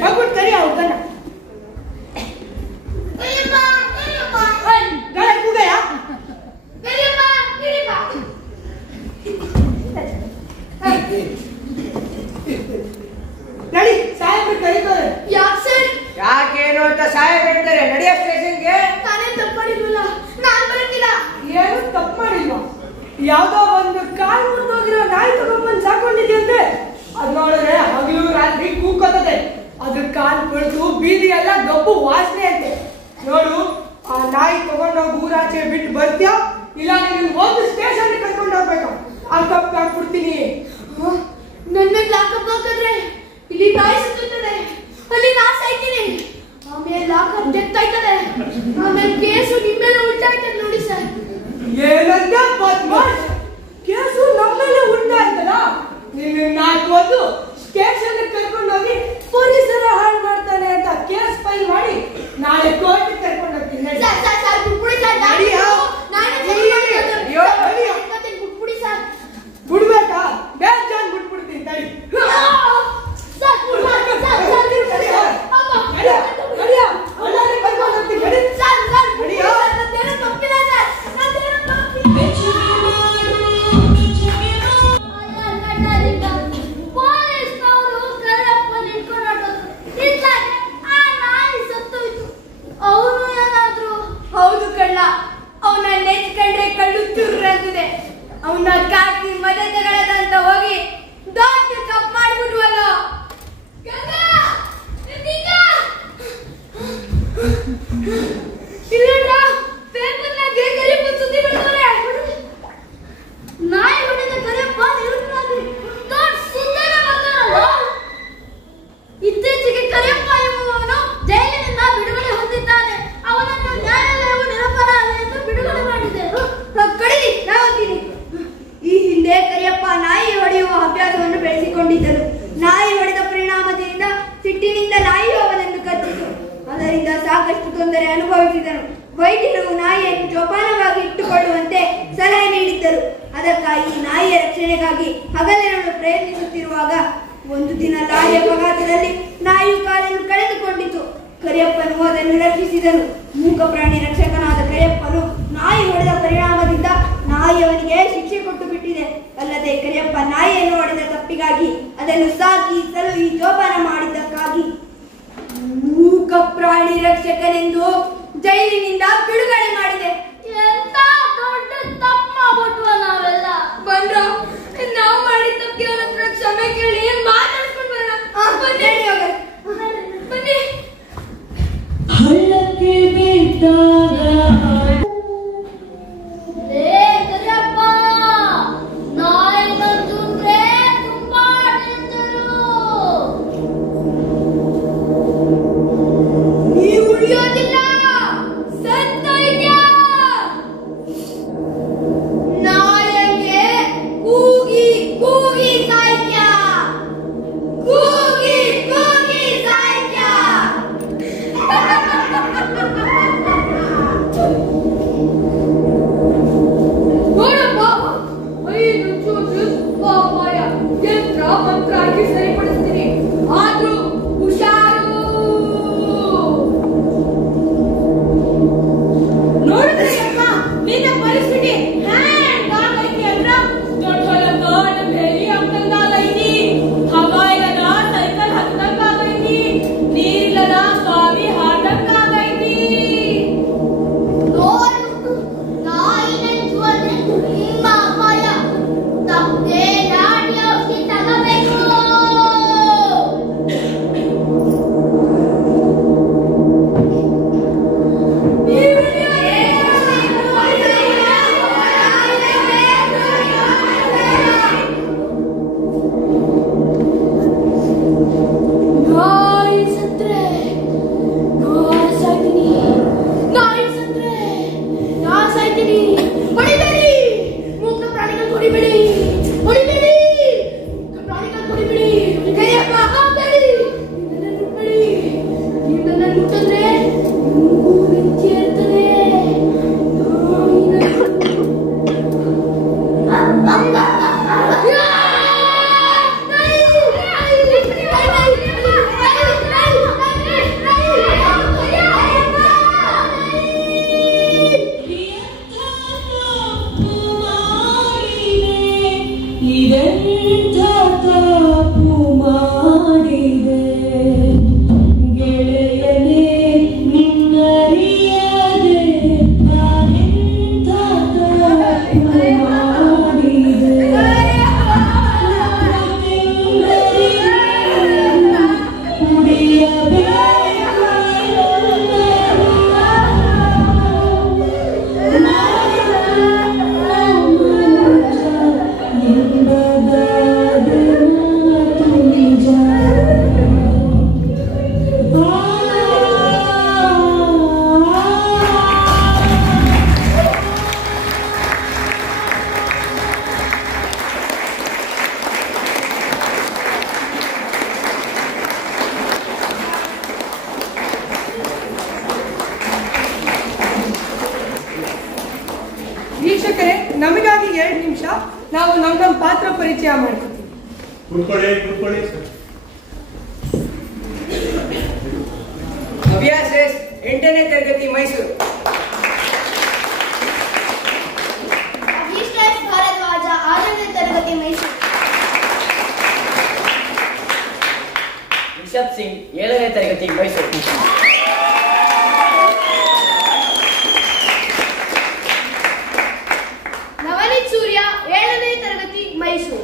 ಹೋಗ್ಬಿಟ್ಟು ಕರಿ ಅವ್ರನ್ನ. ಕರಿಯಪ್ಪ ಕರಿಯಪ್ಪ ಗಾಳಿ ಕೂಗಯ್ಯ. ಕರಿಯಪ್ಪ ಕರಿಯಪ್ಪ. ನಡಿ, ಸಾಹೇಬ್ರು ಕರೀತಾರೆ. ಯಾಕೆ ಸರ್? ಯಾಕೇನು ಅಂತ ಸಾಹೇಬ್ ಹೇಳ್ತಾರೆ. ನಡಿಯ ಸ್ಟೇಷನ್ಗೆ. ತಾನೇ ತಪ್ಪು ಮಾಡಿದ್ವಲ್ಲ, ನಾನ್ ಬರಕ್ಕಿಲ್ಲ. ಏನು ತಪ್ಪು ಮಾಡಿಲ್ವಾ? ಯಾವ್ದೋ ಒಂದು ಕಾಲ್ ಮುರಿದೋಗಿರೋ ನಾಯಿ ತಗೊಂಡ್ಬಂದು ಸಾಕೊಂಡಿದ್ಯಂತೆ. ಅದ್ ನೋಡಿದ್ರೆ ಹಗಲು ರಾತ್ರಿ ಕೂಗ್ಕೋತದೆ. ಅದ್ರ ಕಾಲ್ ಕೊಳ್ತು ಬೀದಿ ಎಲ್ಲ ಗಬ್ಬು ವಾಸನೆ ಅಂತೆ. ನೋಡು, ಆ ನಾಯಿ ತಗೊಂಡೋಗಿ ಊರಾಚೆ ಬಿಟ್ಟು ಬರ್ತೀಯಾ, ಇಲ್ಲ ನೀನು ಒಂದು ಸ್ಟೇಷನ್ ಕರ್ಕೊಂಡು ಹೋಗ್ಬೇಕು. ಆ ಕಪ್ ಹಾಕ್ಬಿಡ್ತೀನಿ. ನನ್ನ ಲಾಕಪ್ ಹಾಕಿದ್ರೆ ಇಲ್ಲಿ ನಾಯಿ ಸುತ್ತುತ್ತದೆ, ಅಲ್ಲಿ ನಾ ಸಾಯ್ತೀನಿ. ಆಮೇಲೆ ಲಾಕಪ್ ಡೆತ್ ಆಯ್ತದೆ, ಆಮೇಲೆ ಕೇಸು ನಿಮ್ಮೇಲೆ ಉಲ್ಟಾಯ್ತದೆ ನೋಡಿ ಸರ್. ಏನಂತ ಬದ್ಮಾಶ್, ಕೇಸು ನಮ್ಮೇಲೆ ಉಂಟಾಯ್ತಲ್ಲ. ನಿನ್ನ ನಾಲ್ಕು ಸ್ಟೇಷನ್ ಕರ್ಕೊಂಡು ಹೋಗಿ ಪೊಲೀಸರ ಹಾಳು ಮಾಡ್ತಾನೆ ಅಂತ ಕೇಸ್ ಫೈಲ್ ಮಾಡಿ ನಾಳೆ ಕೋರ್ಟ್ ಕರ್ಕೊಂಡು ಹೋಗ್ತೀನಿ. ಸರ್ ಸರ್ ಸರ್ ಬಿಟ್ಬಿಡಿ ಸರ್. ನಡಿಯ. ನಾನೇ ಬಿಟ್ಬಿಡಿ ಸರ್. ಬಿಡ್ಬೇಕಾ? ಬೇಜಾನ್ ಬಿಟ್ಬಿಡ್ತೀನಿ ತಡಿ. ಸರ್ ಸರ್ ಸರ್ ನಡಿಯ, ಎಲ್ಲಾರು ಕರ್ಕೊಂಡು ಹೋಗ್ತೀನಿ. ನಡಿ. Sir sir ನಡಿಯ. ನನ್ನೇನು ತಪ್ಪಿಲ್ಲ ಸರ್, ನನ್ನೇನು ತಪ್ಪಿಲ್ಲ. ಬೆಚ್ಚಗೆ ಮಾಡು ಬೆಚ್ಚಗೆ ಮಾಡು. ಪೊಲೀಸ್ ಅದರಿಂದ ಸಾಕಷ್ಟು ತೊಂದರೆ ಅನುಭವಿಸಿದನು. ವೈದ್ಯರು ನಾಯಿಯನ್ನು ಜೋಪಾನವಾಗಿ ಇಟ್ಟುಕೊಳ್ಳುವಂತೆ ಸಲಹೆ ನೀಡಿದ್ದರು. ಅದಕ್ಕಾಗಿ ನಾಯಿಯ ರಕ್ಷಣೆಗಾಗಿ ಹಗಲಿರುಳು ಪ್ರಯತ್ನಿಸುತ್ತಿರುವಾಗ ಒಂದು ದಿನ ಲಾರಿಯ ಅಪಘಾತದಲ್ಲಿ ನಾಯಿಯು ಕಾಲನ್ನು ಕಳೆದುಕೊಂಡಿತು. ಕರಿಯಪ್ಪನು ಅದನ್ನು ರಕ್ಷಿಸಿದನು. ಮೂಕ ಪ್ರಾಣಿ ರಕ್ಷಕನಾದ ಕರಿಯಪ್ಪನು ನಾಯಿ ಹೊಡೆದ ಪರಿಣಾಮದಿಂದ ನಾಯಿಯವನಿಗೆ ಶಿಕ್ಷೆ ಕೊಟ್ಟು ಬಿಟ್ಟಿದೆ. ಅಲ್ಲದೆ ಕರಿಯಪ್ಪ ನಾಯಿಯನ್ನು ಹೊಡೆದ ತಪ್ಪಿಗಾಗಿ ಅದನ್ನು ಸಾಕಿ ಸಲುಹಿ ಜೋಪಾನ ಮಾಡಿದ್ದಕ್ಕಾಗಿ ಮೂಕ ಪ್ರಾಣಿ ರಕ್ಷಕನೆಂದು ಜೈಲಿನಿಂದ ಬಿಡುಗಡೆ ಮಾಡಿದೆ. ಎಂತ ದೊಡ್ಡ ತಪ್ಪು ಮಾಡ್ಬಿಟ್ವ ನಾವೆಲ್ಲ. ಬಂದ್ರು ನಾವು ಮಾಡಿದ ತಪ್ಪಿಗೆ ಅವನ ಹತ್ರ ಕ್ಷಮೆ ಕೇಳಿ ಮಾತಾಡ್ಸ್ಕೊಂಡು ಬರೋಣ. ಬನ್ನಿ. ಹಳ್ಳಕ್ಕೆ ಬಿದ್ದಾಗ ಕರಿಯಪ್ಪ, ನಾಯಿ ಬಂತು ಅಂದ್ರೆ ತುಂಬಾ ಡೇಂಜರು. ನೀವು ಉಳಿಯೋದಿಲ್ಲ, ಸತ್ತೋಯ್ತ್ಯಾ. ನಾಯಿಗೆ ಕೂಗಿ ಕೂಗಿ ಸಾಯ್ತ್ಯಾ, ಕೂಗಿ ಕೂಗಿ ಸಾಯ್ತ್ಯಾ. ನೋಡಪ್ಪ, 5 ಚೂರು ಪಾಪಾಯ ಯಂತ್ರ ಮಂತ್ರ ಹಾಕಿ ಸರಿಪಡಿಸ್ತೀನಿ. ಆದ್ರೂ ಹುಷಾರು. ನೋಡಿದ್ರಪ್ಪ, ನಿನ್ನ ಪರಿಸ್ಥಿತಿ ಹ್ಯಾಂಗಾಗೈತಿ ಅಂದ್ರ ದೊಡ್ಡ ಬೇಲಿ ಹಾಕ್ದಂಗಾಗೈತಿ, ಹವಾಯಿಲ್ಲದ ಸೈಕಲ್ ಹತ್ತಂಗಾಗೈತಿ, ನೀರಿಲ್ಲದ ಬಾವಿ ಹಾದಂಗಾಗೈತಿ. ನೋಡು, ನಾಯಿ ನಂಜು ಅಂದ್ರೆ ತುಂಬಾ ಅಪಾಯ. ತಪ್ಪದೆ ನಾಟಿ ಔಷಧಿ ತಗೋಬೇಕು. ನಾಯಿ ಸತ್ರೆ ನಾನ್ ಸಾಯ್ತೀನಿ, ನಾಯಿ ಸತ್ರೆ ನಾನ್ ಸಾಯ್ತೀನಿ. ಹೊಡಿಬೇಡಿ, ಮುಕ್ತ ಪ್ರಾಣಿಗಳು ಹೊಡಿಬೇಡಿ, ಹೊಡಿಬೇಡಿ, ಮುಕ್ತ ಪ್ರಾಣಿಗಳು ಹೊಡಿಬೇಡಿ. ಕೈಯಪ್ಪ ಹಾಕ್ಬೇಡಿ, ನನ್ನನ್ನು ಮುಟ್ಬೇಡಿ. ನೀವು ನನ್ನನ್ನು ಮುಟ್ಟಿದ್ರೆ ನಿಮಗೂ ಬೆಂಕಿ ಇರ್ತದೆ. ಇದೆಂಥ ತಪ್ಪು ಮಾಡಿದೆ ಗೆಳೆಯನೇ, ನಿನ್ನರಿಯದೆ ನಾನೆಂಥ ತಪ್ಪು ಮಾಡಿದೆ. ವೀಕ್ಷಕರೇ, ನಮಗಾಗಿ 2 ನಿಮಿಷ ನಾವು ನಮ್ಮ ಪಾತ್ರ ಪರಿಚಯ ಮಾಡ್ಕೊತೀವಿ. ಕೂತ್ಕೊಳ್ಳಿ. ಹವ್ಯಾಸ್ 8ನೇ ತರಗತಿ ಮೈಸೂರು. ಅಭಿಷೇಕ್ ಭಾರದ್ವಾಜ 6ನೇ ತರಗತಿ ಮೈಸೂರು. ರಿಷಬ್ ಸಿಂಗ್ 7ನೇ ತರಗತಿ ಮೈಸೂರು. ನವನೀತ್ ಸೂರ್ಯ 7ನೇ ತರಗತಿ ಮೈಸೂರು.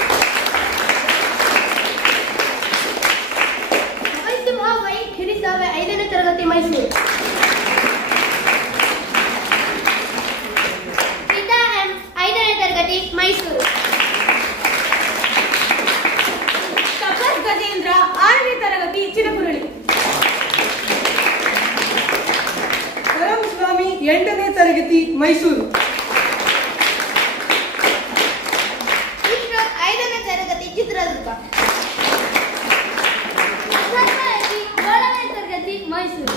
ವೈ ಹಿರಿಸಾವೆ 5ನೇ ತರಗತಿ ಮೈಸೂರು. ಸೀತಾ ಎಂ 5ನೇ ತರಗತಿ ಮೈಸೂರು. ಕಪಸ್ ಗಜೇಂದ್ರ 6ನೇ ತರಗತಿ ಚಿರಕುರಳಿ. ಕರಂ ಸ್ವಾಮಿ 8ನೇ ತರಗತಿ ಮೈಸೂರು. ವಿಶ್ವಕ್ 5ನೇ ತರಗತಿ ಚಿತ್ರದುರ್ಗ. 7ನೇ ತರಗತಿ ಮೈಸೂರು.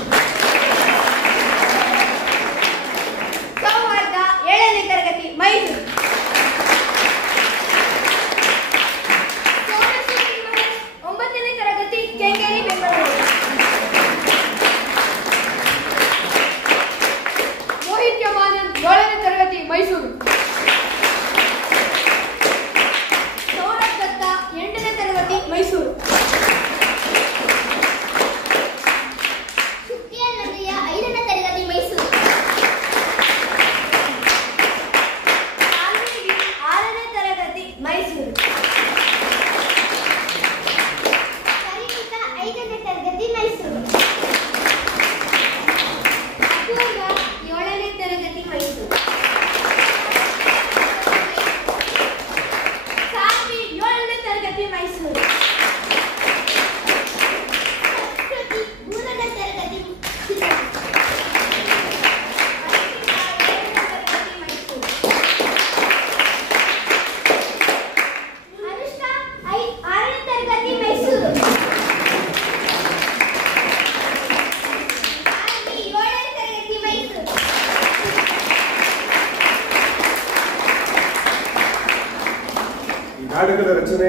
ನಾಟಕದ ರಚನೆ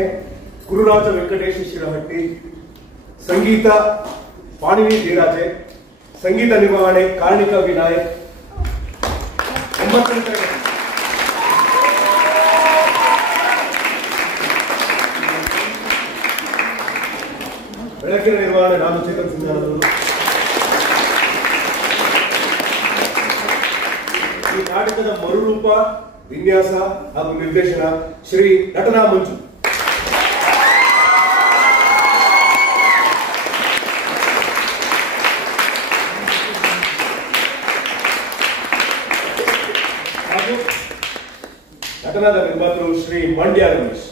ಗುರುರಾಜ ವೆಂಕಟೇಶ ಶಿರಹಟ್ಟಿ, ಸಂಗೀತ ಪಾಣಿನಿ ಧೀರಾಜೆ, ಸಂಗೀತ ನಿರ್ವಹಣೆ ಕಾರ್ಣಿಕ ವಿನಾಯಕ್. 9ನೇ ತರಗತಿ. ಬೆಳಕಿನ ನಿರ್ವಹಣೆ ನಾನು ಚೇತನ್ ಸಿಂಧನವರು. ಈ ನಾಟಕದ ಮರುರೂಪ, ವಿನ್ಯಾಸ ಹಾಗೂ ನಿರ್ದೇಶನ ಶ್ರೀ ನಟನಾ ಮಂಜು. ಹಾಗೂ ನಟನಾದ ನಿರ್ಮಾತೃ ಶ್ರೀ ಮಂಡ್ಯ ರಮೇಶ್.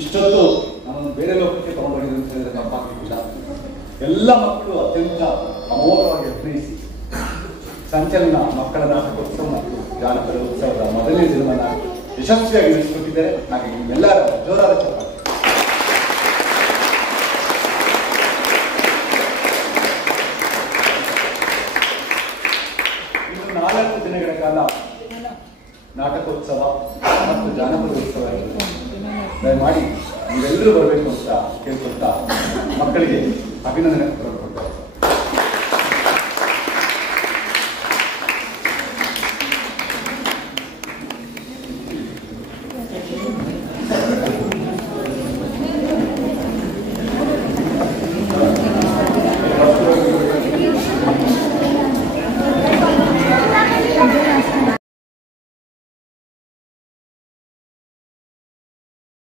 ಇಷ್ಟೊತ್ತು ನಾನು ಬೇರೆ ಲೋಕಕ್ಕೆ ತಗೊಂಡೋಗಿದ್ದು ಅಂತ ಹೇಳಿದ್ರೆ ತಪ್ಪಾಗ್ಲಿಕ್ಕಿಲ್ಲ. ಎಲ್ಲ ಮಕ್ಕಳು ಅತ್ಯಂತ ಅಮೋಘವಾಗಿ ಅಭಿನಯಿಸಿ ಸಂಚಲನ ಮಕ್ಕಳ ನಾಟಕೋತ್ಸವ ಮತ್ತು ಜಾನಪದ ಉತ್ಸವದ ಮೊದಲನೇ ದಿನವನ್ನು ಯಶಸ್ವಿಯಾಗಿ ನಡೆಸಿಕೊಟ್ಟಿದ್ದಾರೆ. ಹಾಗೆ ನಿಮ್ಮೆಲ್ಲರ ಜೋರಾದ ಚಪ್ಪಾಳೆ. ಇನ್ನು 4 ದಿನಗಳ ಕಾಲ ನಾಟಕೋತ್ಸವ ಮತ್ತು ಜಾನಪದ ಉತ್ಸವ ಇರುತ್ತೆ. ದಯಮಾಡಿ ನೀವೆಲ್ಲರೂ ಬರಬೇಕು ಅಂತ ಕೇಳ್ಕೊಳ್ತಾ ಮಕ್ಕಳಿಗೆ ಅಭಿನಂದನೆ ಕೊಡ್ತಾರೆ.